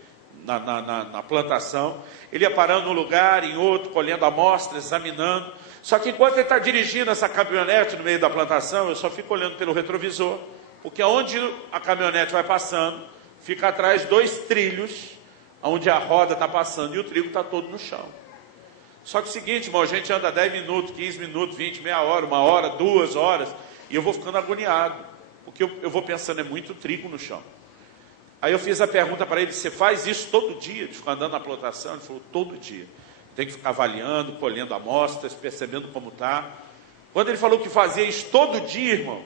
na plantação. Ele ia parando num lugar, em outro, colhendo amostras, examinando. Só que enquanto ele está dirigindo essa caminhonete no meio da plantação, eu só fico olhando pelo retrovisor, porque onde a caminhonete vai passando, fica atrás 2 trilhos, onde a roda está passando e o trigo está todo no chão. Só que é o seguinte, irmão, a gente anda 10 minutos, 15 minutos, 20, meia hora, 1 hora, 2 horas... E eu vou ficando agoniado, porque eu vou pensando, é muito trigo no chão. Aí eu fiz a pergunta para ele, você faz isso todo dia, de ficar andando na plantação? Ele falou, todo dia. Tem que ficar avaliando, colhendo amostras, percebendo como está. Quando ele falou que fazia isso todo dia, irmão,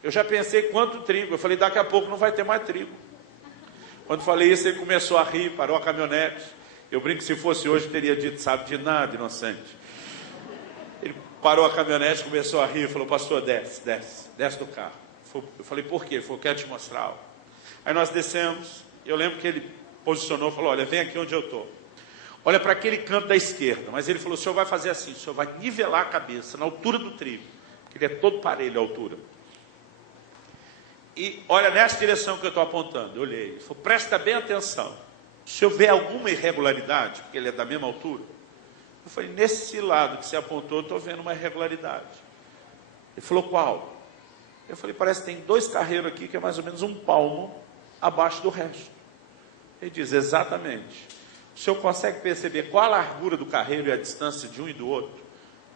eu já pensei quanto trigo. Eu falei, daqui a pouco não vai ter mais trigo. Quando falei isso, ele começou a rir, parou a caminhonete. Eu brinco que se fosse hoje, teria dito, sabe de nada, inocente. Ele parou a caminhonete, começou a rir, falou, pastor, desce do carro. Eu falei, por quê? Ele falou, quero te mostrar algo. Aí nós descemos, eu lembro que ele posicionou, falou, olha, vem aqui onde eu estou. Olha para aquele canto da esquerda. Mas ele falou, o senhor vai fazer assim, o senhor vai nivelar a cabeça, na altura do trigo, que ele é todo parelho a altura. E olha nessa direção que eu estou apontando. Eu olhei, ele falou, presta bem atenção. Se eu ver alguma irregularidade, porque ele é da mesma altura, eu falei, nesse lado que você apontou, eu estou vendo uma irregularidade. Ele falou, qual? Eu falei, parece que tem 2 carreiros aqui, que é mais ou menos 1 palmo abaixo do resto. Ele diz, exatamente. O senhor consegue perceber qual a largura do carreiro e a distância de um e do outro?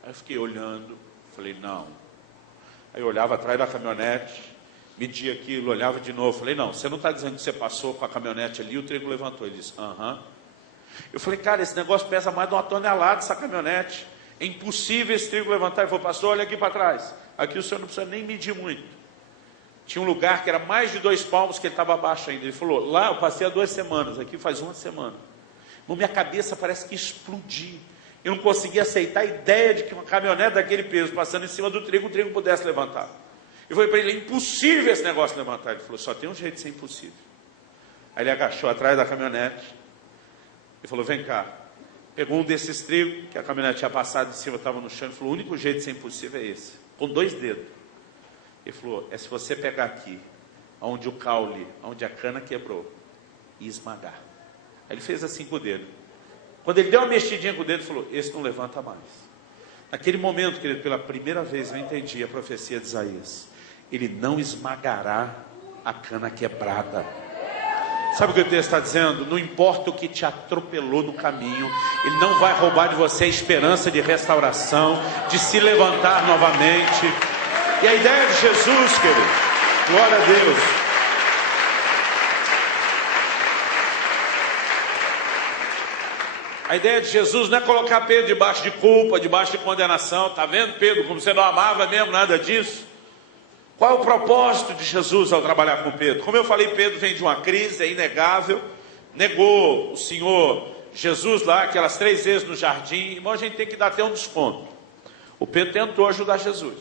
Aí eu fiquei olhando, falei, não. Aí eu olhava atrás da caminhonete, media aquilo, olhava de novo, falei, não, você não está dizendo que você passou com a caminhonete ali e o trigo levantou? Ele disse, aham. Eu falei, cara, esse negócio pesa mais de 1 tonelada, essa caminhonete. É impossível esse trigo levantar. Ele falou, pastor, olha aqui para trás. Aqui o senhor não precisa nem medir muito. Tinha um lugar que era mais de 2 palmos, que ele estava abaixo ainda. Ele falou, lá eu passei há 2 semanas, aqui faz 1 semana. Minha cabeça parece que explodiu. Eu não conseguia aceitar a ideia de que uma caminhonete daquele peso, passando em cima do trigo, o trigo pudesse levantar. Eu falei para ele, é impossível esse negócio levantar. Ele falou, só tem um jeito de ser impossível. Aí ele agachou atrás da caminhonete. Ele falou, vem cá. Pegou um desses trigos, que a caminhonete tinha passado em cima, estava no chão. Ele falou, o único jeito de ser impossível é esse. Com 2 dedos. Ele falou, é se você pegar aqui, onde o caule, onde a cana quebrou, e esmagar. Aí ele fez assim com o dedo. Quando ele deu uma mexidinha com o dedo, ele falou, esse não levanta mais. Naquele momento, querido, pela primeira vez eu entendi a profecia de Isaías. Ele não esmagará a cana quebrada. Sabe o que o texto está dizendo? Não importa o que te atropelou no caminho, ele não vai roubar de você a esperança de restauração, de se levantar novamente. E a ideia de Jesus, querido, glória a Deus. A ideia de Jesus não é colocar Pedro debaixo de culpa, debaixo de condenação. Está vendo, Pedro, como você não amava mesmo, nada disso. Qual é o propósito de Jesus ao trabalhar com Pedro? Como eu falei, Pedro vem de uma crise, é inegável, negou o Senhor Jesus lá, aquelas 3 vezes no jardim. Irmão, a gente tem que dar até um desconto. O Pedro tentou ajudar Jesus.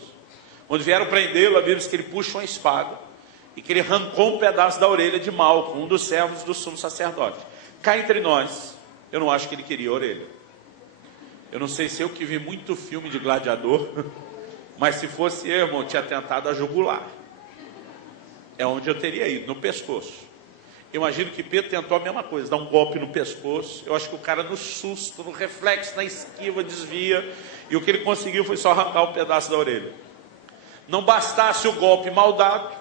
Quando vieram prendê-lo, a Bíblia diz que ele puxa uma espada e que ele arrancou um pedaço da orelha de Malco, um dos servos do sumo sacerdote. Cá entre nós, eu não acho que ele queria a orelha. Eu não sei se eu que vi muito filme de gladiador, mas se fosse eu, irmão, tinha tentado a jugular. É onde eu teria ido, no pescoço. Eu imagino que Pedro tentou a mesma coisa, dar um golpe no pescoço. Eu acho que o cara no susto, no reflexo, na esquiva, desvia. E o que ele conseguiu foi só arrancar um pedaço da orelha. Não bastasse o golpe mal dado,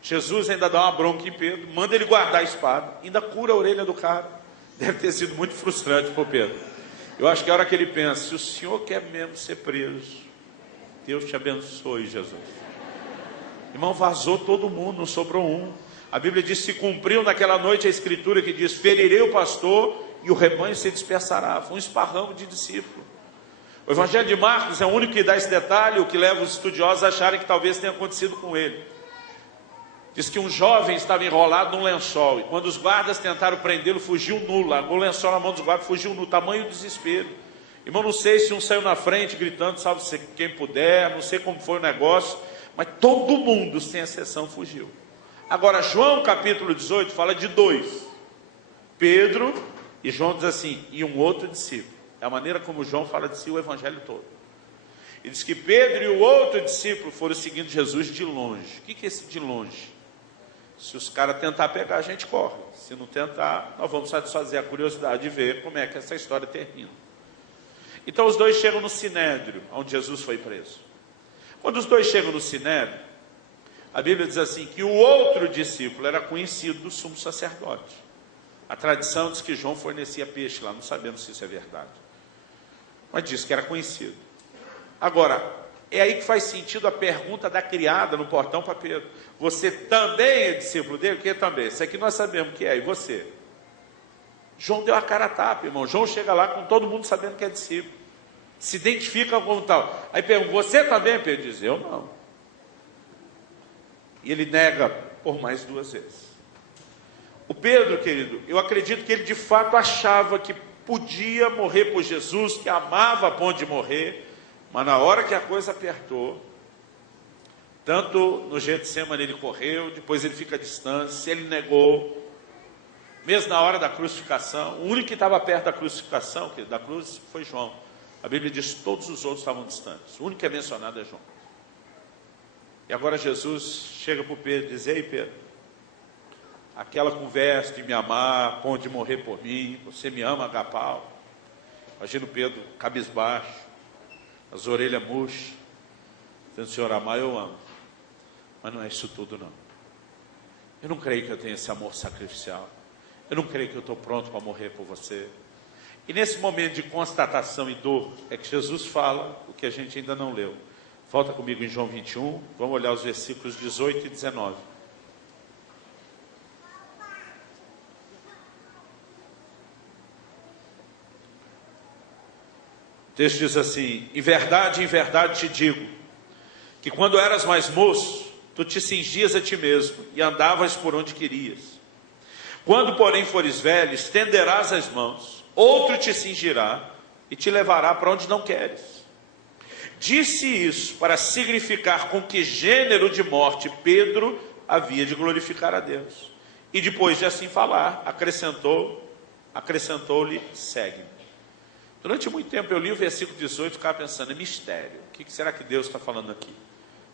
Jesus ainda dá uma bronca em Pedro, manda ele guardar a espada, ainda cura a orelha do cara. Deve ter sido muito frustrante para o Pedro. Eu acho que a hora que ele pensa, se o senhor quer mesmo ser preso, Deus te abençoe, Jesus. Irmão, vazou todo mundo, não sobrou um. A Bíblia diz, se cumpriu naquela noite a escritura que diz, ferirei o pastor e o rebanho se dispersará. Foi um esparramo de discípulo. O Evangelho de Marcos é o único que dá esse detalhe, o que leva os estudiosos a acharem que talvez tenha acontecido com ele. Diz que um jovem estava enrolado num lençol, e quando os guardas tentaram prendê-lo, fugiu nu, largou o lençol na mão dos guardas, fugiu nu, tamanho desespero. Irmão, não sei se um saiu na frente gritando, salve quem puder, não sei como foi o negócio, mas todo mundo, sem exceção, fugiu. Agora, João capítulo 18 fala de 2, Pedro, e João diz assim, e um outro discípulo. É a maneira como João fala de si o evangelho todo. Ele diz que Pedro e o outro discípulo foram seguindo Jesus de longe. O que é esse de longe? Se os caras tentar pegar, a gente corre. Se não tentar, nós vamos satisfazer a curiosidade de ver como é que essa história termina. Então os dois chegam no Sinédrio, onde Jesus foi preso. Quando os dois chegam no Sinédrio, a Bíblia diz assim, que o outro discípulo era conhecido do sumo sacerdote. A tradição diz que João fornecia peixe lá, não sabemos se isso é verdade. Mas diz que era conhecido. Agora, é aí que faz sentido a pergunta da criada no portão para Pedro. Você também é discípulo dele? O que também? Isso aqui nós sabemos que é, e você? João deu a cara a tapa, irmão. João chega lá com todo mundo sabendo que é discípulo. Se identifica como tal. Aí pergunta, você também? Pedro diz, eu não. E ele nega por mais 2 vezes. O Pedro, querido, eu acredito que ele de fato achava que podia morrer por Jesus, que amava a ponto de morrer, mas na hora que a coisa apertou, tanto no Getsemane ele correu, depois ele fica à distância, ele negou, mesmo na hora da crucificação, o único que estava perto da crucificação, da cruz, foi João. A Bíblia diz que todos os outros estavam distantes, o único que é mencionado é João. E agora Jesus chega para o Pedro e diz, ei Pedro, aquela conversa de me amar, a ponto de morrer por mim, você me ama, agapau. Imagina o Pedro cabisbaixo, as orelhas murchas, dizendo, Senhor, amar eu amo, mas não é isso tudo não. Eu não creio que eu tenha esse amor sacrificial, eu não creio que eu estou pronto para morrer por você. E nesse momento de constatação e dor, é que Jesus fala o que a gente ainda não leu. Volta comigo em João 21, vamos olhar os versículos 18 e 19. O texto diz assim, em verdade te digo, que quando eras mais moço, tu te cingias a ti mesmo e andavas por onde querias. Quando, porém, fores velho, estenderás as mãos, outro te cingirá e te levará para onde não queres. Disse isso para significar com que gênero de morte Pedro havia de glorificar a Deus. E depois de assim falar, acrescentou-lhe, segue-me. Durante muito tempo eu li o versículo 18 e ficava pensando, é mistério. O que será que Deus está falando aqui?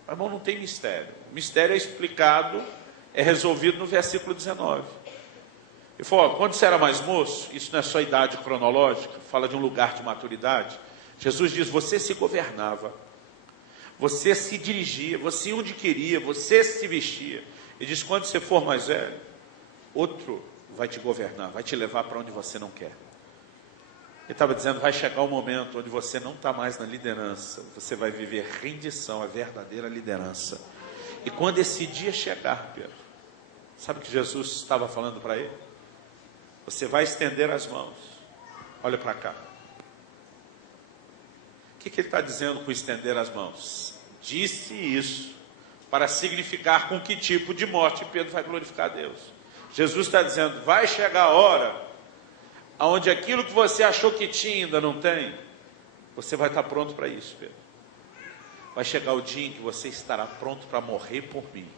Mas, irmão, não tem mistério. O mistério é explicado, é resolvido no versículo 19. Ele falou, quando você era mais moço, isso não é só idade cronológica, fala de um lugar de maturidade. Jesus diz, você se governava, você se dirigia, você ia onde queria, você se vestia. Ele diz, quando você for mais velho, outro vai te governar, vai te levar para onde você não quer. Ele estava dizendo, vai chegar um momento onde você não está mais na liderança, você vai viver rendição, a verdadeira liderança. E quando esse dia chegar, Pedro, sabe o que Jesus estava falando para ele? Você vai estender as mãos, olha para cá. O que ele está dizendo com estender as mãos? Disse isso para significar com que tipo de morte Pedro vai glorificar a Deus. Jesus está dizendo, vai chegar a hora onde aquilo que você achou que tinha ainda não tem, você vai estar pronto para isso, Pedro. Vai chegar o dia em que você estará pronto para morrer por mim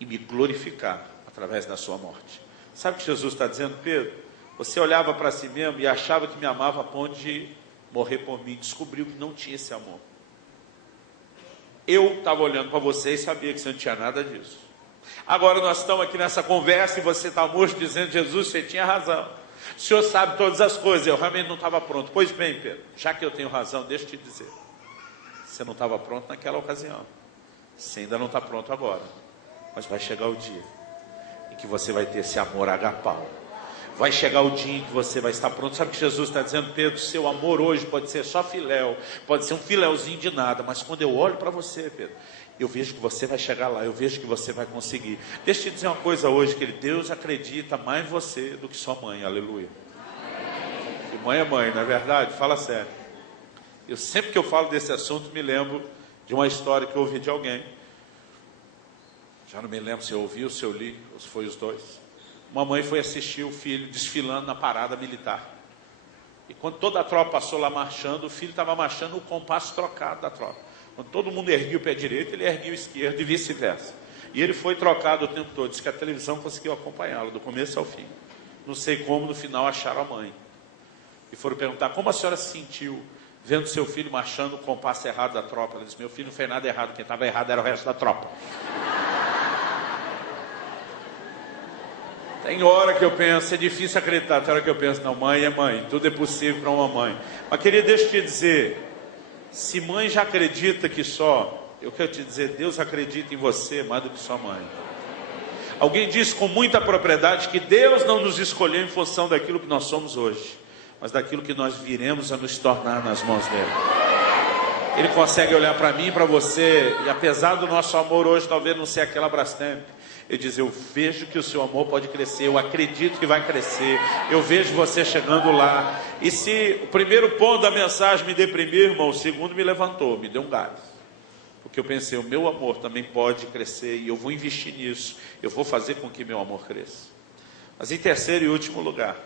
e me glorificar através da sua morte. Sabe o que Jesus está dizendo, Pedro? Você olhava para si mesmo e achava que me amava a ponto de morrer por mim, descobriu que não tinha esse amor. Eu estava olhando para você e sabia que você não tinha nada disso. Agora nós estamos aqui nessa conversa e você está morto dizendo, Jesus, você tinha razão. O Senhor sabe todas as coisas, eu realmente não estava pronto. Pois bem, Pedro, já que eu tenho razão, deixa eu te dizer. Você não estava pronto naquela ocasião. Você ainda não está pronto agora. Mas vai chegar o dia em que você vai ter esse amor agapau. Vai chegar o dia em que você vai estar pronto. Sabe o que Jesus está dizendo, Pedro? Seu amor hoje pode ser só filéu, pode ser um filéuzinho de nada, mas quando eu olho para você, Pedro, eu vejo que você vai chegar lá, eu vejo que você vai conseguir. Deixa eu te dizer uma coisa hoje, que Deus acredita mais em você do que sua mãe, aleluia. E mãe é mãe, não é verdade? Fala sério. Eu sempre que eu falo desse assunto, me lembro de uma história que eu ouvi de alguém. Já não me lembro se eu ouvi ou se eu li, ou se foi os dois. Uma mãe foi assistir o filho desfilando na parada militar. E quando toda a tropa passou lá marchando, o filho estava marchando o compasso trocado da tropa. Quando todo mundo erguia o pé direito, ele erguia o esquerdo e vice-versa. E ele foi trocado o tempo todo. Diz que a televisão conseguiu acompanhá-lo, do começo ao fim. Não sei como, no final acharam a mãe. E foram perguntar, como a senhora se sentiu vendo seu filho marchando o compasso errado da tropa? Ela disse, meu filho não fez nada errado, quem estava errado era o resto da tropa. Tem hora que eu penso, é difícil acreditar, tem hora que eu penso, não, mãe é mãe, tudo é possível para uma mãe. Mas querido, deixa eu te dizer, se mãe já acredita que só, eu quero te dizer, Deus acredita em você mais do que sua mãe. Alguém disse com muita propriedade que Deus não nos escolheu em função daquilo que nós somos hoje, mas daquilo que nós viremos a nos tornar nas mãos dele. Ele consegue olhar para mim e para você, e apesar do nosso amor hoje talvez não ser aquela Brastemp, ele diz, eu vejo que o seu amor pode crescer, eu acredito que vai crescer, eu vejo você chegando lá. E se o primeiro ponto da mensagem me deprimiu, irmão, o segundo me levantou, me deu um gás. Porque eu pensei, o meu amor também pode crescer e eu vou investir nisso, eu vou fazer com que meu amor cresça. Mas em terceiro e último lugar,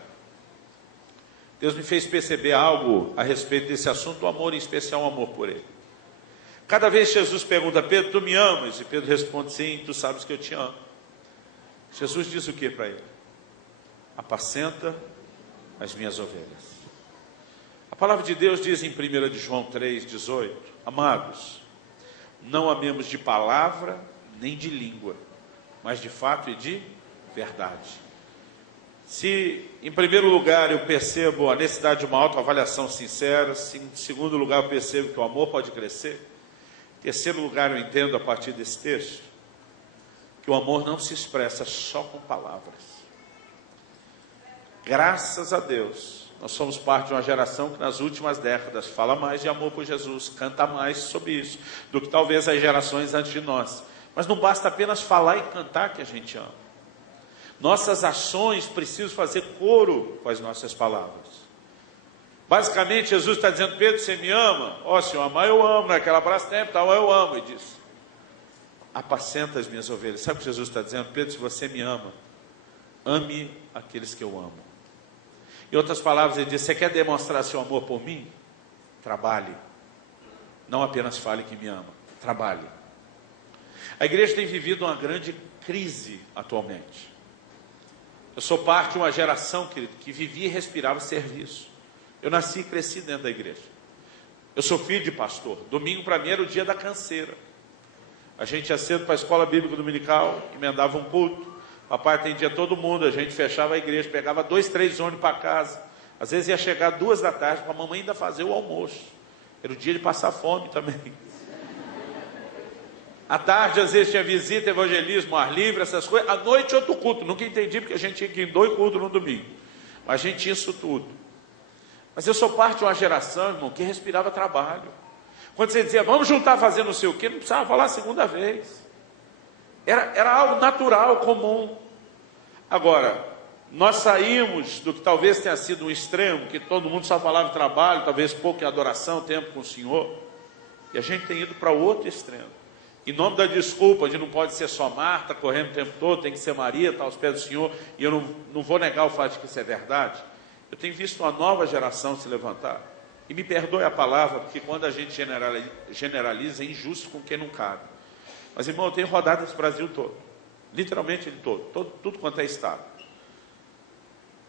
Deus me fez perceber algo a respeito desse assunto do amor, em especial o amor por Ele. Cada vez que Jesus pergunta, Pedro, tu me amas? E Pedro responde, sim, tu sabes que eu te amo. Jesus diz o que para ele? Apacenta as minhas ovelhas. A palavra de Deus diz em 1 de João 3,18, amados, não amemos de palavra nem de língua, mas de fato e de verdade. Se em primeiro lugar eu percebo a necessidade de uma autoavaliação sincera, se em segundo lugar eu percebo que o amor pode crescer, em terceiro lugar eu entendo a partir desse texto que o amor não se expressa só com palavras. Graças a Deus, nós somos parte de uma geração que nas últimas décadas fala mais de amor por Jesus, canta mais sobre isso, do que talvez as gerações antes de nós. Mas não basta apenas falar e cantar que a gente ama. Nossas ações precisam fazer coro com as nossas palavras. Basicamente, Jesus está dizendo, Pedro, você me ama? Ó, se eu amar, eu amo, naquela Brastemp, tal, eu amo. E diz, apacenta as minhas ovelhas. Sabe o que Jesus está dizendo? Pedro, se você me ama, ame aqueles que eu amo. Em outras palavras, ele diz, você quer demonstrar seu amor por mim? Trabalhe. Não apenas fale que me ama, trabalhe. A igreja tem vivido uma grande crise atualmente. Eu sou parte de uma geração, querido, que vivia e respirava serviço. Eu nasci e cresci dentro da igreja. Eu sou filho de pastor. Domingo para mim era o dia da canseira. A gente ia cedo para a escola bíblica dominical, emendava um culto. Papai atendia todo mundo, a gente fechava a igreja, pegava 2, 3 ônibus para casa. Às vezes ia chegar 2 da tarde para a mamãe ainda fazer o almoço. Era o dia de passar fome também. À tarde, às vezes, tinha visita, evangelismo, ar livre, essas coisas. À noite, outro culto. Nunca entendi, porque a gente tinha que ir em 2 cultos no domingo. Mas a gente tinha isso tudo. Mas eu sou parte de uma geração, irmão, que respirava trabalho. Quando você dizia, vamos juntar a fazer não sei o quê, não precisava falar a segunda vez. Era algo natural, comum. Agora, nós saímos do que talvez tenha sido um extremo, que todo mundo só falava de trabalho, talvez pouco em adoração, tempo com o Senhor. E a gente tem ido para o outro extremo. Em nome da desculpa de não pode ser só Marta correndo o tempo todo, tem que ser Maria, está aos pés do Senhor, e eu não vou negar o fato de que isso é verdade. Eu tenho visto uma nova geração se levantar. E me perdoe a palavra, porque quando a gente generaliza, é injusto com quem não cabe. Mas, irmão, eu tenho rodado esse Brasil todo. Literalmente ele todo, tudo quanto é estado.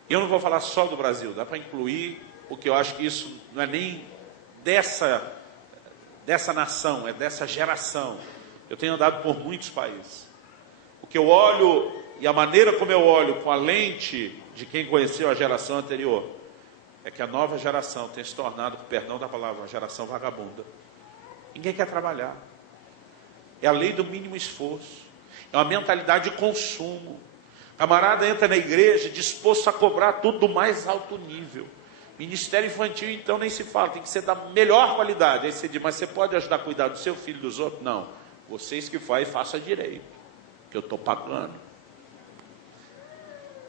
E eu não vou falar só do Brasil, dá para incluir, porque eu acho que isso não é nem dessa nação, é dessa geração. Eu tenho andado por muitos países. O que eu olho, e a maneira como eu olho com a lente de quem conheceu a geração anterior, é que a nova geração tem se tornado, com perdão da palavra, uma geração vagabunda. Ninguém quer trabalhar. É a lei do mínimo esforço. É uma mentalidade de consumo. O camarada entra na igreja disposto a cobrar tudo do mais alto nível. Ministério infantil, então, nem se fala. Tem que ser da melhor qualidade. Aí você diz, mas você pode ajudar a cuidar do seu filho e dos outros? Não. Vocês que fazem, faça direito. Que eu estou pagando.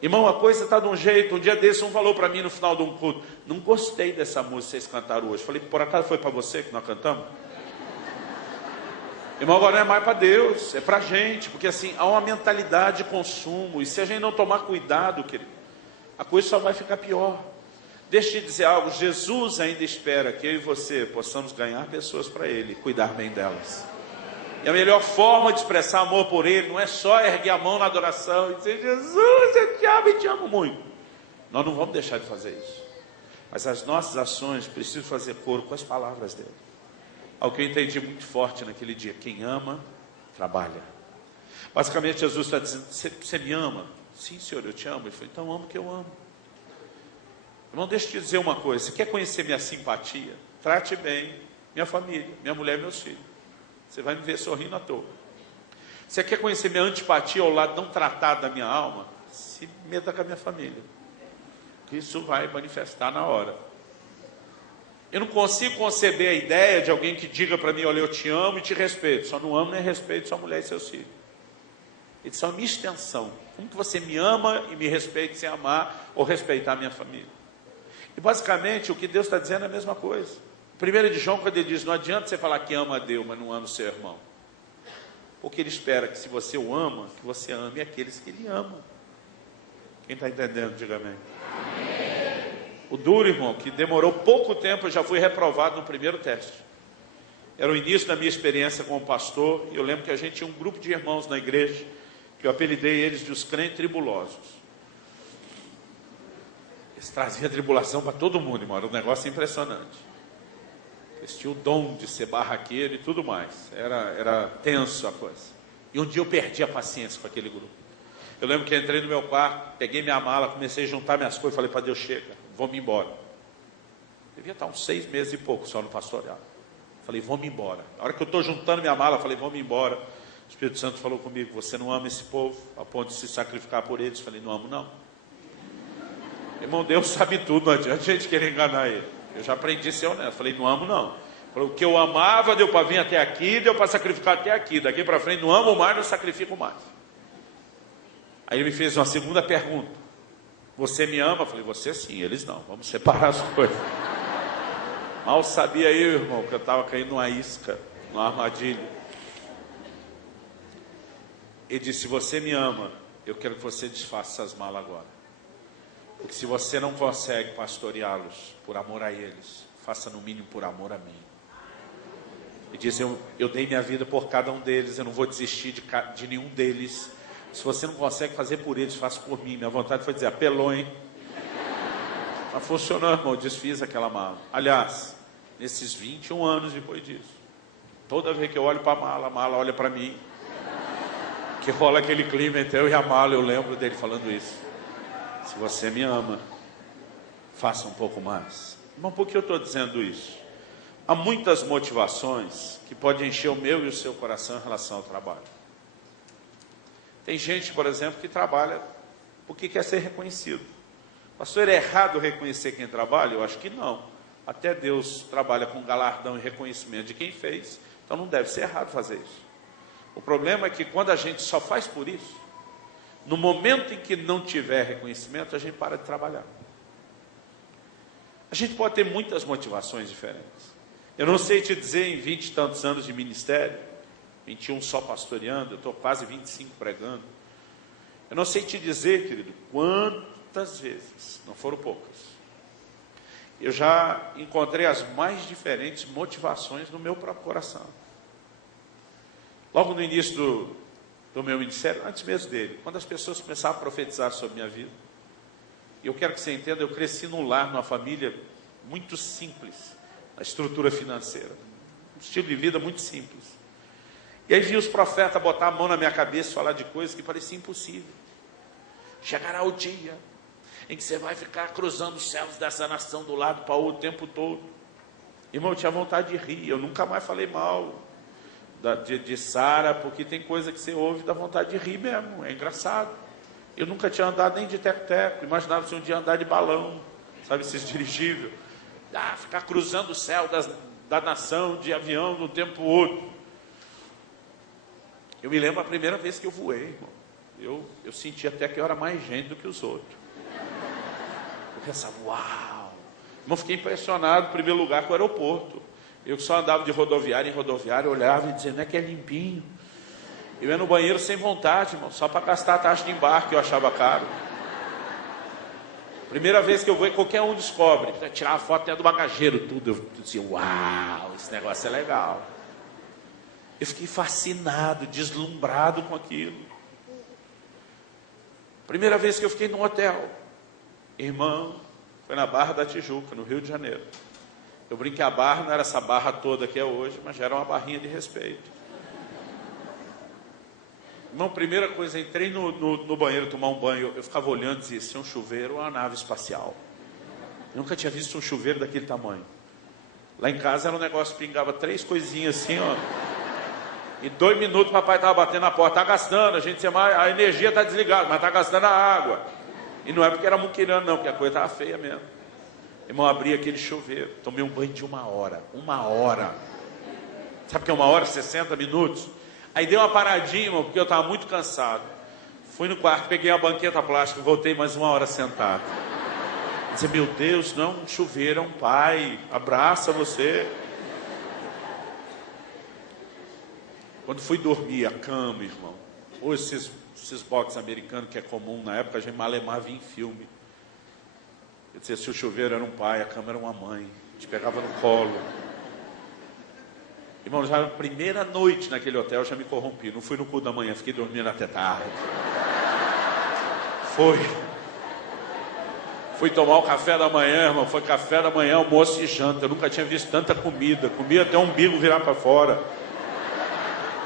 Irmão, a coisa está de um jeito. Um dia desse, um falou para mim no final de um culto, não gostei dessa música que vocês cantaram hoje. Falei, por acaso foi para você que nós cantamos? Irmão, agora não é mais para Deus, é para a gente. Porque assim, há uma mentalidade de consumo. E se a gente não tomar cuidado, querido, a coisa só vai ficar pior. Deixa eu te dizer algo, Jesus ainda espera que eu e você possamos ganhar pessoas para Ele, cuidar bem delas. E a melhor forma de expressar amor por Ele não é só erguer a mão na adoração e dizer, Jesus, eu te amo e te amo muito. Nós não vamos deixar de fazer isso. Mas as nossas ações precisam fazer coro com as palavras dele. Algo que eu entendi muito forte naquele dia, quem ama, trabalha. Basicamente Jesus está dizendo, você me ama? Sim, Senhor, eu te amo. Ele falou, então amo que eu amo. Irmão, deixa eu te dizer uma coisa, você quer conhecer minha simpatia? Trate bem minha família, minha mulher e meus filhos. Você vai me ver sorrindo à toa. Você quer conhecer minha antipatia ao lado não tratado da minha alma? Se meta com a minha família. Isso vai manifestar na hora. Eu não consigo conceber a ideia de alguém que diga para mim, olha, eu te amo e te respeito. Só não amo nem respeito sua mulher e seus filhos. Eles são a minha extensão. Como que você me ama e me respeita sem amar ou respeitar a minha família? E basicamente o que Deus está dizendo é a mesma coisa. 1 de João, quando ele diz, não adianta você falar que ama a Deus, mas não ama o seu irmão. Porque ele espera que se você o ama, que você ame aqueles que ele ama. Quem está entendendo, diga amém. O duro, irmão, que demorou pouco tempo, eu já fui reprovado no primeiro teste. Era o início da minha experiência como pastor, e eu lembro que a gente tinha um grupo de irmãos na igreja, que eu apelidei eles de os crentes tribulosos. Eles traziam tribulação para todo mundo, irmão, era um negócio impressionante. Eles tinham o dom de ser barraqueiro e tudo mais. Era tenso a coisa. E um dia eu perdi a paciência com aquele grupo. Eu lembro que eu entrei no meu quarto, peguei minha mala, comecei a juntar minhas coisas, falei para Deus, chega, vou-me embora. Devia estar uns 6 meses e pouco só no pastoreado. Falei, vou-me embora. A hora que eu estou juntando minha mala, falei, vou-me embora. O Espírito Santo falou comigo, você não ama esse povo, a ponto de se sacrificar por eles. Falei, não amo não. Irmão, Deus sabe tudo, não adianta a gente querer enganar ele. Eu já aprendi a ser honesto. Falei, não amo não. Falei, o que eu amava deu para vir até aqui, deu para sacrificar até aqui. Daqui para frente não amo mais, não sacrifico mais. Aí ele me fez uma segunda pergunta. Você me ama? Eu falei, você sim, eles não. Vamos separar as coisas. Mal sabia eu, irmão, que eu estava caindo numa isca, numa armadilha. Ele disse, se você me ama, eu quero que você desfaça essas malas agora. Porque se você não consegue pastoreá-los por amor a eles, faça no mínimo por amor a mim. Ele diz, eu dei minha vida por cada um deles, eu não vou desistir de nenhum deles. Se você não consegue fazer por eles, faça por mim. Minha vontade foi dizer, apelou, hein? Mas funcionou, irmão, desfiz aquela mala. Aliás, nesses 21 anos depois disso, toda vez que eu olho para a mala olha para mim. Que rola aquele clima entre eu e a mala, eu lembro dele falando isso. Se você me ama, faça um pouco mais. Mas por que eu estou dizendo isso? Há muitas motivações que podem encher o meu e o seu coração em relação ao trabalho. Tem gente, por exemplo, que trabalha porque quer ser reconhecido. Pastor, é errado reconhecer quem trabalha? Eu acho que não. Até Deus trabalha com galardão e reconhecimento de quem fez, então não deve ser errado fazer isso. O problema é que quando a gente só faz por isso, no momento em que não tiver reconhecimento, a gente para de trabalhar. A gente pode ter muitas motivações diferentes. Eu não sei te dizer, em 20 e tantos anos de ministério, 21 só pastoreando, eu estou quase 25 pregando. Eu não sei te dizer, querido, quantas vezes, não foram poucas, eu já encontrei as mais diferentes motivações no meu próprio coração. Logo no início do meu ministério, antes mesmo dele, quando as pessoas começaram a profetizar sobre minha vida, eu quero que você entenda, eu cresci num lar, numa família muito simples, na estrutura financeira, um estilo de vida muito simples. E aí vi os profetas botar a mão na minha cabeça e falar de coisas que pareciam impossíveis. Chegará o dia em que você vai ficar cruzando os céus dessa nação do lado para o outro o tempo todo. Irmão, eu tinha vontade de rir, eu nunca mais falei mal de Sara, porque tem coisa que você ouve e dá vontade de rir mesmo, é engraçado. Eu nunca tinha andado nem de teco-teco, imaginava se um dia andar de balão, sabe, esses dirigíveis. Ficar cruzando o céu da nação de avião de um tempo para o outro. Eu me lembro a primeira vez que eu voei, irmão. Eu senti até que eu era mais gente do que os outros. Eu pensava, uau! Irmão, fiquei impressionado, em primeiro lugar, com o aeroporto. Eu que só andava de rodoviária em rodoviária, olhava e dizia, não é que é limpinho. Eu ia no banheiro sem vontade, irmão, só para gastar a taxa de embarque, eu achava caro. Primeira vez que eu vou, qualquer um descobre. Tirar a foto até do bagageiro, tudo. Eu dizia, uau, esse negócio é legal. Eu fiquei fascinado, deslumbrado com aquilo. Primeira vez que eu fiquei num hotel, irmão, foi na Barra da Tijuca, no Rio de Janeiro. Eu brinquei, a barra não era essa barra toda que é hoje, mas já era uma barrinha de respeito. Irmão, primeira coisa, entrei no banheiro tomar um banho, eu ficava olhando e dizia, se é um chuveiro ou uma nave espacial. Eu nunca tinha visto um chuveiro daquele tamanho. Lá em casa era um negócio que pingava 3 coisinhas assim, ó. Em 2 minutos o papai estava batendo na porta, está gastando, a gente dizia, mas a energia está desligada, mas está gastando a água. E não é porque era muquirana não, porque a coisa estava feia mesmo. Irmão, abri aquele chuveiro, tomei um banho de 1 hora. 1 hora. Sabe o que é 1 hora? 60 minutos. Aí dei uma paradinha, irmão, porque eu estava muito cansado. Fui no quarto, peguei a banqueta plástica, voltei mais 1 hora sentado. Dizia, meu Deus, não, um chuveiro é um pai, abraça você. Quando fui dormir, a cama, irmão, ou esses boxes americanos que é comum na época, a gente malemar via em filme. Eu dizia, se o chuveiro era um pai, a cama era uma mãe, a gente pegava no colo. Irmão, já na primeira noite naquele hotel, eu já me corrompi, não fui no culto da manhã, fiquei dormindo até tarde. Fui tomar o café da manhã, irmão, foi café da manhã, almoço e janta, eu nunca tinha visto tanta comida, comia até o umbigo virar para fora.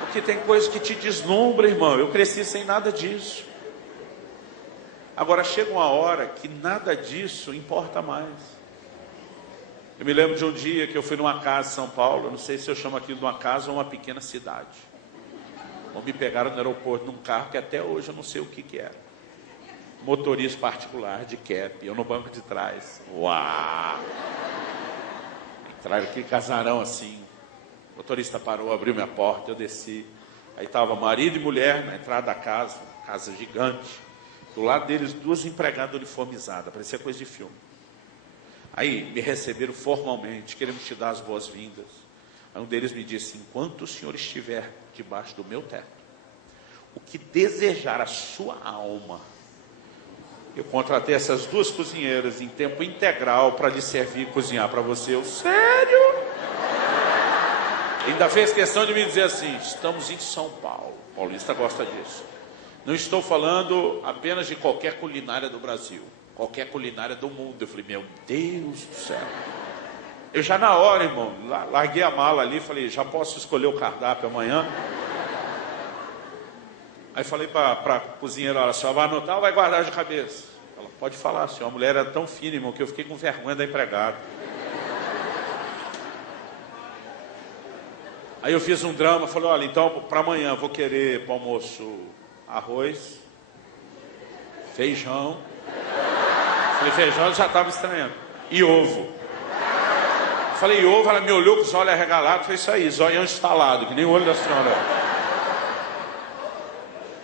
Porque tem coisa que te deslumbra, irmão. Eu cresci sem nada disso. Agora chega uma hora que nada disso importa mais. Eu me lembro de um dia que eu fui numa casa em São Paulo, eu não sei se eu chamo aquilo de uma casa ou uma pequena cidade. Ou me pegaram no aeroporto num carro que até hoje eu não sei o que era. Motorista particular de cap, eu no banco de trás. Uau! Entraram aquele casarão assim. O motorista parou, abriu minha porta, eu desci. Aí estava marido e mulher na entrada da casa, casa gigante. Do lado deles, 2 empregadas uniformizadas, parecia coisa de filme. Aí me receberam formalmente, queremos te dar as boas-vindas. Aí um deles me disse, enquanto o senhor estiver debaixo do meu teto, o que desejar a sua alma, eu contratei essas 2 cozinheiras em tempo integral para lhe servir e cozinhar para você. Eu, sério? Ainda fez questão de me dizer assim, estamos em São Paulo. O paulista gosta disso. Não estou falando apenas de qualquer culinária do Brasil, qualquer culinária do mundo. Eu falei, meu Deus do céu. Eu já na hora, irmão, larguei a mala ali, falei, já posso escolher o cardápio amanhã? Aí falei para a cozinheira, olha, a senhora vai anotar ou vai guardar de cabeça? Ela, pode falar, senhor. A mulher era tão fina, irmão, que eu fiquei com vergonha da empregada. Aí eu fiz um drama, falei, olha, então para amanhã vou querer para o almoço arroz, feijão. Falei, feijão, eu já estava estranhando. E ovo. Falei, ovo, ela me olhou com os olhos arregalados, foi isso aí, zoião instalado, que nem o olho da senhora.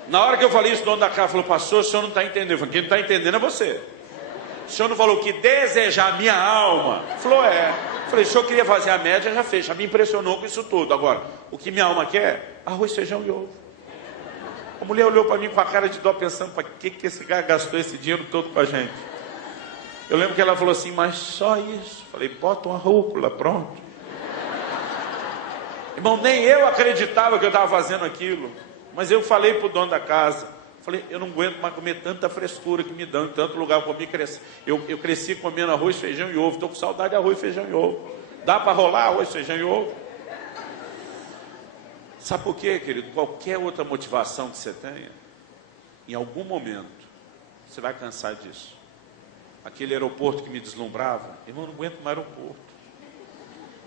Na hora que eu falei isso, o dono da casa falou, pastor, o senhor não está entendendo. Eu falei, quem não está entendendo é você. O senhor não falou que desejar a minha alma? Falou, é. Falei, se o senhor queria fazer a média, já fez, já me impressionou com isso tudo. Agora, o que minha alma quer? Arroz, feijão e ovo. A mulher olhou para mim com a cara de dó, pensando, para que esse cara gastou esse dinheiro todo com a gente? Eu lembro que ela falou assim, mas só isso. Falei, bota uma rúcula, pronto. Irmão, nem eu acreditava que eu estava fazendo aquilo. Mas eu falei para o dono da casa, falei, eu não aguento mais comer tanta frescura que me dão, em tanto lugar. Eu cresci comendo arroz, feijão e ovo. Estou com saudade de arroz, feijão e ovo. Dá para rolar arroz, feijão e ovo? Sabe por quê, querido? Qualquer outra motivação que você tenha, em algum momento, você vai cansar disso. Aquele aeroporto que me deslumbrava, irmão, não aguento mais aeroporto.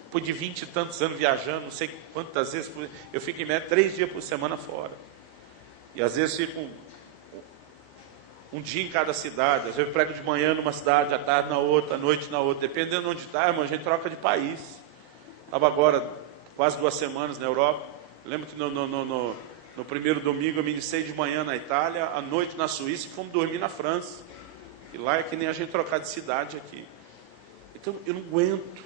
Depois de 20 e tantos anos viajando, não sei quantas vezes, eu fico em média 3 dias por semana fora. E às vezes fico um dia em cada cidade. Às vezes eu prego de manhã numa cidade, à tarde na outra, à noite na outra. Dependendo de onde está, irmão, a gente troca de país. Estava agora quase 2 semanas na Europa. Eu lembro que no primeiro domingo eu me iniciei de manhã na Itália, à noite na Suíça e fomos dormir na França. E lá é que nem a gente trocar de cidade aqui. Então eu não aguento.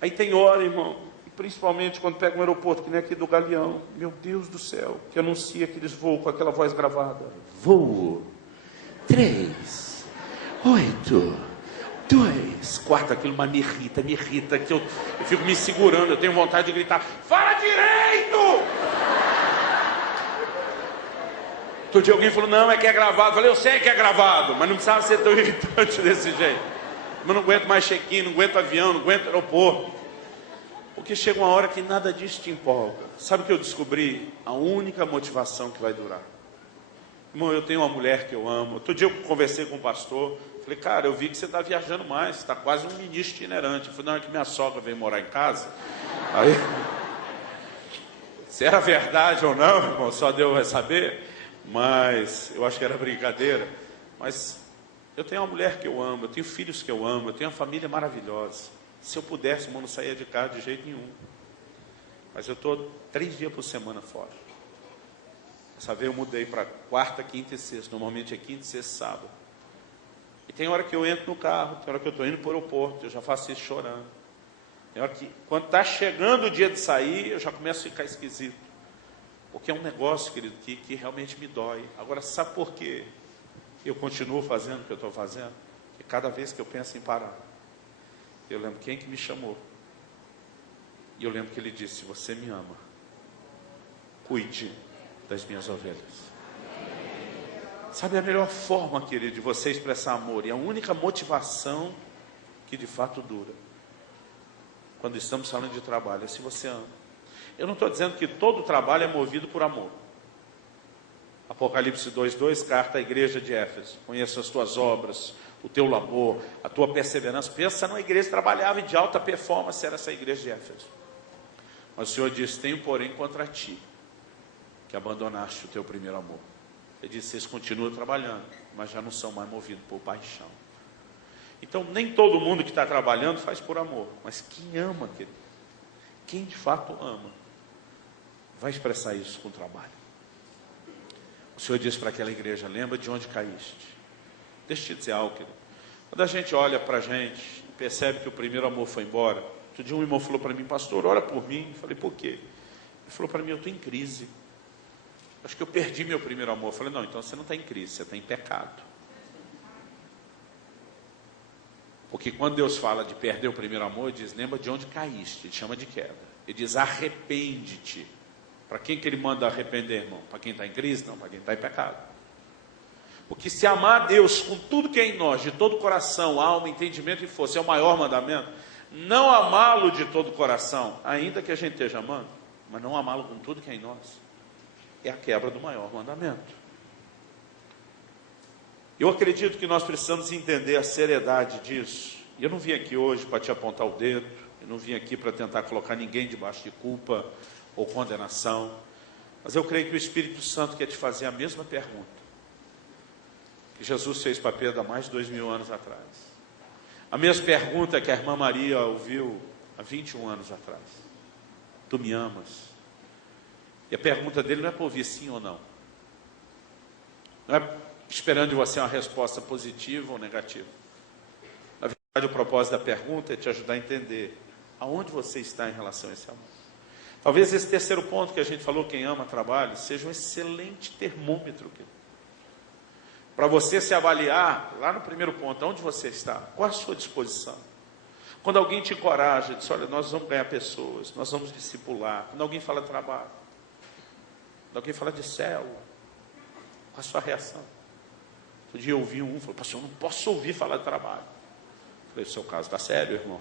Aí tem hora, irmão, e principalmente quando pega um aeroporto que nem aqui do Galeão, meu Deus do céu, que anuncia aqueles voos com aquela voz gravada. Voo 3, 8, 2, quarto, aquilo, mas me irrita, que eu fico me segurando, eu tenho vontade de gritar, fala direito! Outro dia alguém falou, não, é que é gravado. Eu falei, eu sei que é gravado, mas não precisava ser tão irritante desse jeito. Eu não aguento mais check-in, não aguento avião, não aguento aeroporto. Porque chega uma hora que nada disso te empolga. Sabe o que eu descobri? A única motivação que vai durar. Irmão, eu tenho uma mulher que eu amo. Outro dia eu conversei com um pastor. Falei, cara, eu vi que você está viajando mais. Você está quase um ministro itinerante. Eu falei, não, é que minha sogra veio morar em casa. Aí, se era verdade ou não, irmão, só Deus vai saber. Mas eu acho que era brincadeira. Mas eu tenho uma mulher que eu amo, eu tenho filhos que eu amo, eu tenho uma família maravilhosa. Se eu pudesse, irmão, não saía de casa de jeito nenhum. Mas eu estou 3 dias por semana fora. Essa vez eu mudei para quarta, quinta e sexta. Normalmente é quinta, sexta e sábado. E tem hora que eu entro no carro, tem hora que eu estou indo para o aeroporto, eu já faço isso chorando. Tem hora que, quando está chegando o dia de sair, eu já começo a ficar esquisito. Porque é um negócio, querido, que realmente me dói. Agora, sabe por quê? Eu continuo fazendo o que eu estou fazendo? Porque cada vez que eu penso em parar, eu lembro quem que me chamou. E eu lembro que ele disse, se você me ama, cuide das minhas ovelhas. Sabe a melhor forma, querido, de você expressar amor, e a única motivação que de fato dura, quando estamos falando de trabalho, é se você ama. Eu não estou dizendo que todo trabalho é movido por amor. Apocalipse 2:2, carta à igreja de Éfeso. Conheço as tuas obras, o teu labor, a tua perseverança. Pensa numa igreja que trabalhava de alta performance, era essa igreja de Éfeso. Mas o Senhor diz, tenho porém contra ti, que abandonaste o teu primeiro amor. Ele disse, vocês continuam trabalhando, mas já não são mais movidos por paixão. Então, nem todo mundo que está trabalhando faz por amor. Mas quem ama, querido, quem de fato ama, vai expressar isso com o trabalho. O Senhor disse para aquela igreja, lembra de onde caíste. Deixa eu te dizer algo, querido. Quando a gente olha para a gente e percebe que o primeiro amor foi embora. Outro dia um irmão falou para mim, pastor, ora por mim. Eu falei, por quê? Ele falou para mim, eu estou em crise. Acho que eu perdi meu primeiro amor. Eu falei, não, então você não está em crise, você está em pecado. Porque quando Deus fala de perder o primeiro amor, ele diz, lembra de onde caíste, ele chama de queda. Ele diz, arrepende-te. Para quem que ele manda arrepender, irmão? Para quem está em crise? Não, para quem está em pecado. Porque se amar a Deus com tudo que é em nós, de todo o coração, alma, entendimento e força, é o maior mandamento. Não amá-lo de todo o coração, ainda que a gente esteja amando, mas não amá-lo com tudo que é em nós, é a quebra do maior mandamento. Eu acredito que nós precisamos entender a seriedade disso. E eu não vim aqui hoje para te apontar o dedo, eu não vim aqui para tentar colocar ninguém debaixo de culpa ou condenação, mas eu creio que o Espírito Santo quer te fazer a mesma pergunta que Jesus fez para Pedro há mais de 2000 anos atrás. A mesma pergunta que a irmã Maria ouviu há 21 anos atrás. Tu me amas? E a pergunta dele não é para ouvir sim ou não. Não é esperando de você uma resposta positiva ou negativa. Na verdade, o propósito da pergunta é te ajudar a entender Aonde você está em relação a esse amor? Talvez esse terceiro ponto que a gente falou, quem ama trabalho, seja um excelente termômetro para você se avaliar, lá no primeiro ponto, onde você está, qual a sua disposição. Quando alguém te encoraja, diz, olha, nós vamos ganhar pessoas, nós vamos discipular. Quando alguém fala de trabalho, quando alguém fala de céu, qual a sua reação? Outro dia eu ouvi falou, pastor, eu não posso ouvir falar de trabalho. Eu falei, o seu caso está sério, irmão.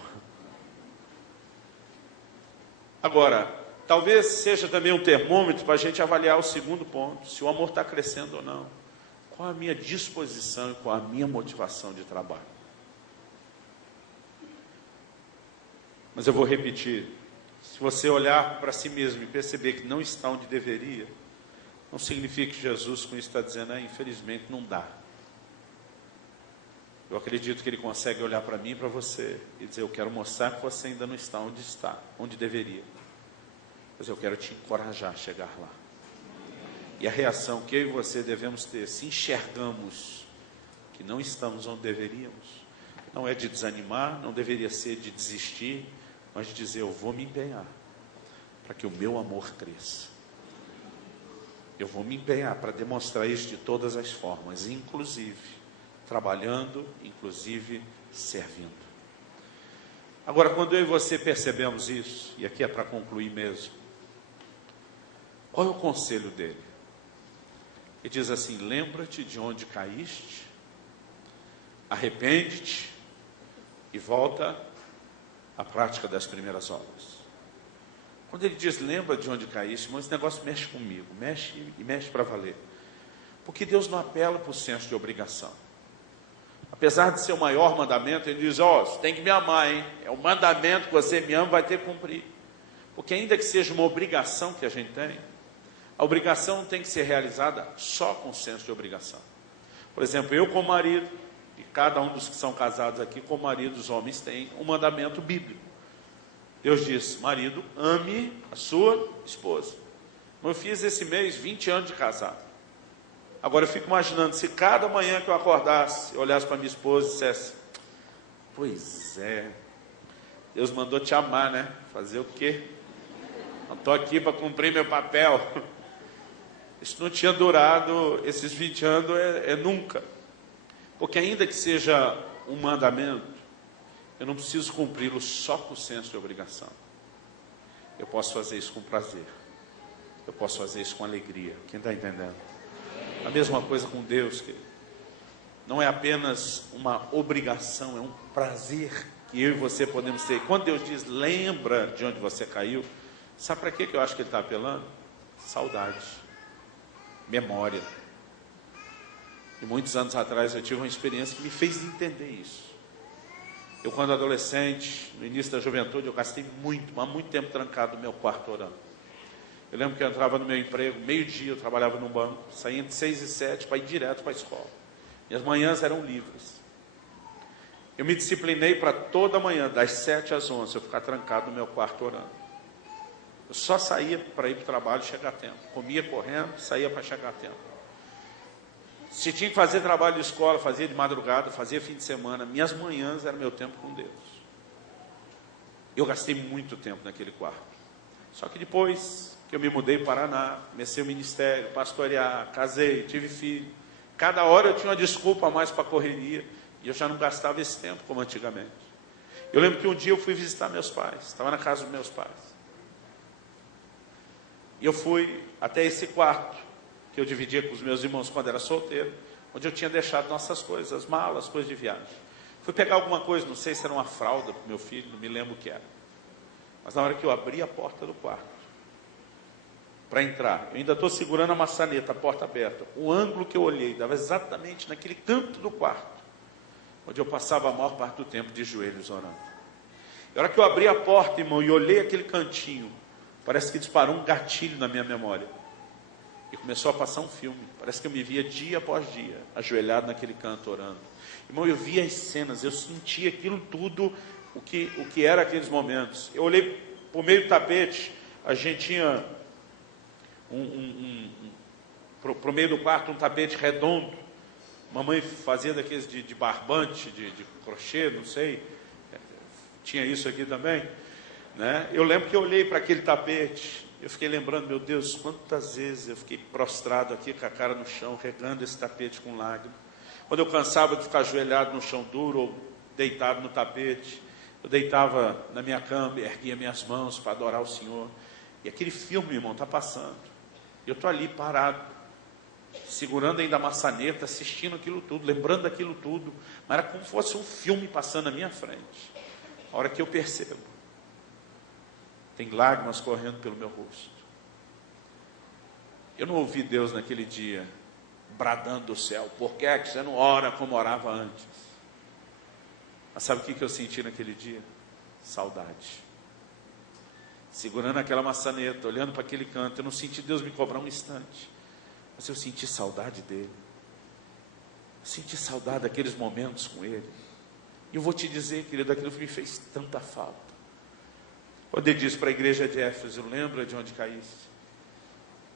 Agora, talvez seja também um termômetro para a gente avaliar o segundo ponto, se o amor está crescendo ou não. Qual a minha disposição e qual a minha motivação de trabalho? Mas eu vou repetir, se você olhar para si mesmo e perceber que não está onde deveria, não significa que Jesus com isso está dizendo, infelizmente não dá. Eu acredito que Ele consegue olhar para mim e para você e dizer, eu quero mostrar que você ainda não está, onde deveria. Mas eu quero te encorajar a chegar lá. E a reação que eu e você devemos ter, se enxergamos que não estamos onde deveríamos, não é de desanimar, não deveria ser de desistir, mas de dizer, eu vou me empenhar para que o meu amor cresça. Eu vou me empenhar para demonstrar isso de todas as formas, inclusive trabalhando, inclusive servindo. Agora, quando eu e você percebemos isso, e aqui é para concluir mesmo, qual é o conselho dele? Ele diz assim, lembra-te de onde caíste, arrepende-te e volta à prática das primeiras obras. Quando ele diz, lembra de onde caíste, irmão, esse negócio mexe comigo, mexe e mexe para valer. Porque Deus não apela para o senso de obrigação. Apesar de ser o maior mandamento, ele diz, você tem que me amar, hein? É o mandamento que você me ama, vai ter que cumprir. Porque ainda que seja uma obrigação que a gente tem, a obrigação tem que ser realizada só com senso de obrigação. Por exemplo, eu como marido, e cada um dos que são casados aqui, como marido, os homens têm um mandamento bíblico. Deus diz, marido, ame a sua esposa. Eu fiz esse mês 20 anos de casado. Agora eu fico imaginando, se cada manhã que eu acordasse, eu olhasse para minha esposa e dissesse, pois é, Deus mandou te amar, né? Fazer o quê? Não estou aqui para cumprir meu papel. Isso não tinha durado, esses 20 anos nunca. Porque ainda que seja um mandamento, eu não preciso cumpri-lo só com o senso de obrigação. Eu posso fazer isso com prazer. Eu posso fazer isso com alegria. Quem está entendendo? A mesma coisa com Deus, querido. Não é apenas uma obrigação, é um prazer que eu e você podemos ter. Quando Deus diz, lembra de onde você caiu, sabe para que eu acho que Ele está apelando? Saudade, memória. E muitos anos atrás eu tive uma experiência que me fez entender isso. Eu, quando adolescente, no início da juventude, eu gastei muito tempo trancado no meu quarto orando. Eu lembro que eu entrava no meu emprego, meio-dia eu trabalhava num banco, saía entre 6 e 7 para ir direto para a escola. Minhas manhãs eram livres. Eu me disciplinei para toda manhã, das 7 às 11, eu ficar trancado no meu quarto orando. Eu só saía para ir para o trabalho e chegar a tempo. Comia correndo, saía para chegar a tempo. Se tinha que fazer trabalho de escola, fazia de madrugada, fazia fim de semana. Minhas manhãs eram meu tempo com Deus. Eu gastei muito tempo naquele quarto. Só que depois que eu me mudei para o Paraná, comecei o ministério, pastorear, casei, tive filho. Cada hora eu tinha uma desculpa a mais para a correria. E eu já não gastava esse tempo como antigamente. Eu lembro que um dia eu fui visitar meus pais. Estava na casa dos meus pais. E eu fui até esse quarto que eu dividia com os meus irmãos quando era solteiro, onde eu tinha deixado nossas coisas, as malas, as coisas de viagem. Fui pegar alguma coisa, não sei se era uma fralda para o meu filho, não me lembro o que era. Mas na hora que eu abri a porta do quarto, para entrar, eu ainda estou segurando a maçaneta, a porta aberta. O ângulo que eu olhei dava exatamente naquele canto do quarto, onde eu passava a maior parte do tempo de joelhos orando. E a hora que eu abri a porta, irmão, e olhei aquele cantinho, parece que disparou um gatilho na minha memória. E começou a passar um filme. Parece que eu me via dia após dia, ajoelhado naquele canto orando. Irmão, eu via as cenas, eu sentia aquilo tudo, o que era aqueles momentos. Eu olhei por meio do tapete, a gente tinha pro meio do quarto um tapete redondo. Mamãe fazia daqueles de barbante, de crochê, não sei. Tinha isso aqui também. né? Eu lembro que eu olhei para aquele tapete, eu fiquei lembrando, meu Deus, quantas vezes eu fiquei prostrado aqui com a cara no chão, regando esse tapete com lágrimas. Quando eu cansava de ficar ajoelhado no chão duro ou deitado no tapete, eu deitava na minha cama e erguia minhas mãos para adorar o Senhor. E aquele filme, irmão, está passando. Eu estou ali parado, segurando ainda a maçaneta, assistindo aquilo tudo, lembrando daquilo tudo. Mas era como se fosse um filme passando na minha frente. A hora que eu percebo, tem lágrimas correndo pelo meu rosto. Eu não ouvi Deus naquele dia bradando do céu: por que é que você não ora como orava antes? Mas sabe o que eu senti naquele dia? Saudade. Segurando aquela maçaneta, olhando para aquele canto, eu não senti Deus me cobrar um instante, mas eu senti saudade dele. Eu senti saudade daqueles momentos com ele. E eu vou te dizer, querido, aquilo me fez tanta falta. Quando ele disse para a igreja de Éfeso: lembra de onde caíste?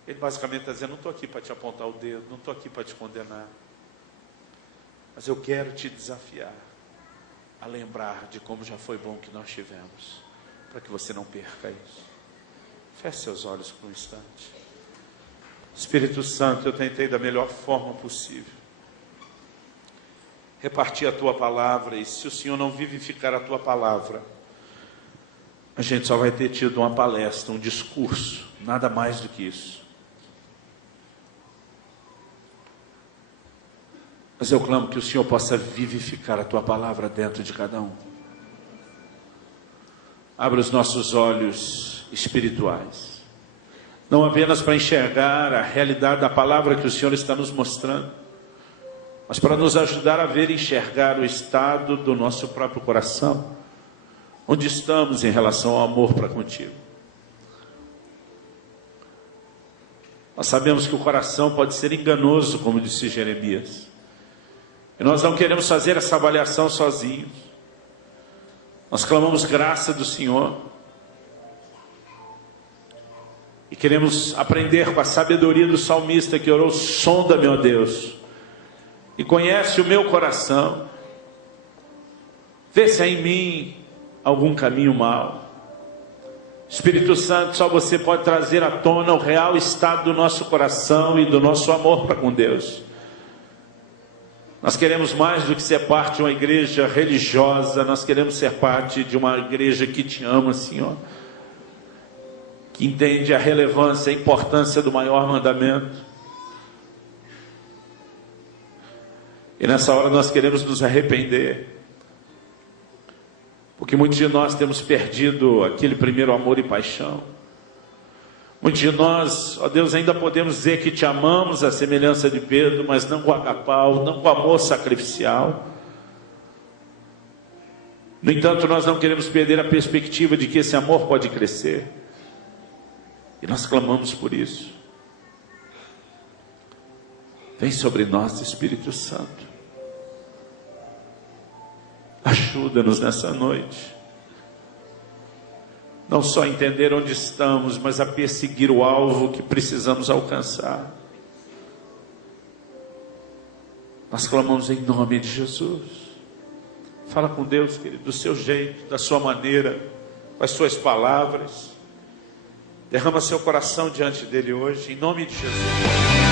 Ele basicamente está dizendo: não estou aqui para te apontar o dedo, não estou aqui para te condenar, mas eu quero te desafiar a lembrar de como já foi bom que nós tivemos, para que você não perca isso. Feche seus olhos por um instante. Espírito Santo, eu tentei da melhor forma possível repartir a tua palavra, e se o Senhor não vivificar a tua palavra, a gente só vai ter tido uma palestra, um discurso, nada mais do que isso. Mas eu clamo que o Senhor possa vivificar a tua palavra dentro de cada um. Abra os nossos olhos espirituais, não apenas para enxergar a realidade da palavra que o Senhor está nos mostrando, mas para nos ajudar a ver e enxergar o estado do nosso próprio coração, onde estamos em relação ao amor para contigo. Nós sabemos que o coração pode ser enganoso, como disse Jeremias, e nós não queremos fazer essa avaliação sozinhos. Nós clamamos graça do Senhor e queremos aprender com a sabedoria do salmista que orou: sonda-me, ó Deus, e conhece o meu coração, vê se há em mim algum caminho mau. Espírito Santo, só você pode trazer à tona o real estado do nosso coração e do nosso amor para com Deus. Nós queremos mais do que ser parte de uma igreja religiosa, nós queremos ser parte de uma igreja que te ama, Senhor, que entende a relevância, a importância do maior mandamento. E nessa hora nós queremos nos arrepender, porque muitos de nós temos perdido aquele primeiro amor e paixão. Muitos de nós, ó Deus, ainda podemos dizer que te amamos à semelhança de Pedro, mas não com agapau, não com amor sacrificial. No entanto, nós não queremos perder a perspectiva de que esse amor pode crescer, e nós clamamos por isso. Vem sobre nós, Espírito Santo, ajuda-nos nessa noite, não só a entender onde estamos, mas a perseguir o alvo que precisamos alcançar. Nós clamamos em nome de Jesus. Fala com Deus, querido, do seu jeito, da sua maneira, com as suas palavras. Derrama seu coração diante dele hoje, em nome de Jesus.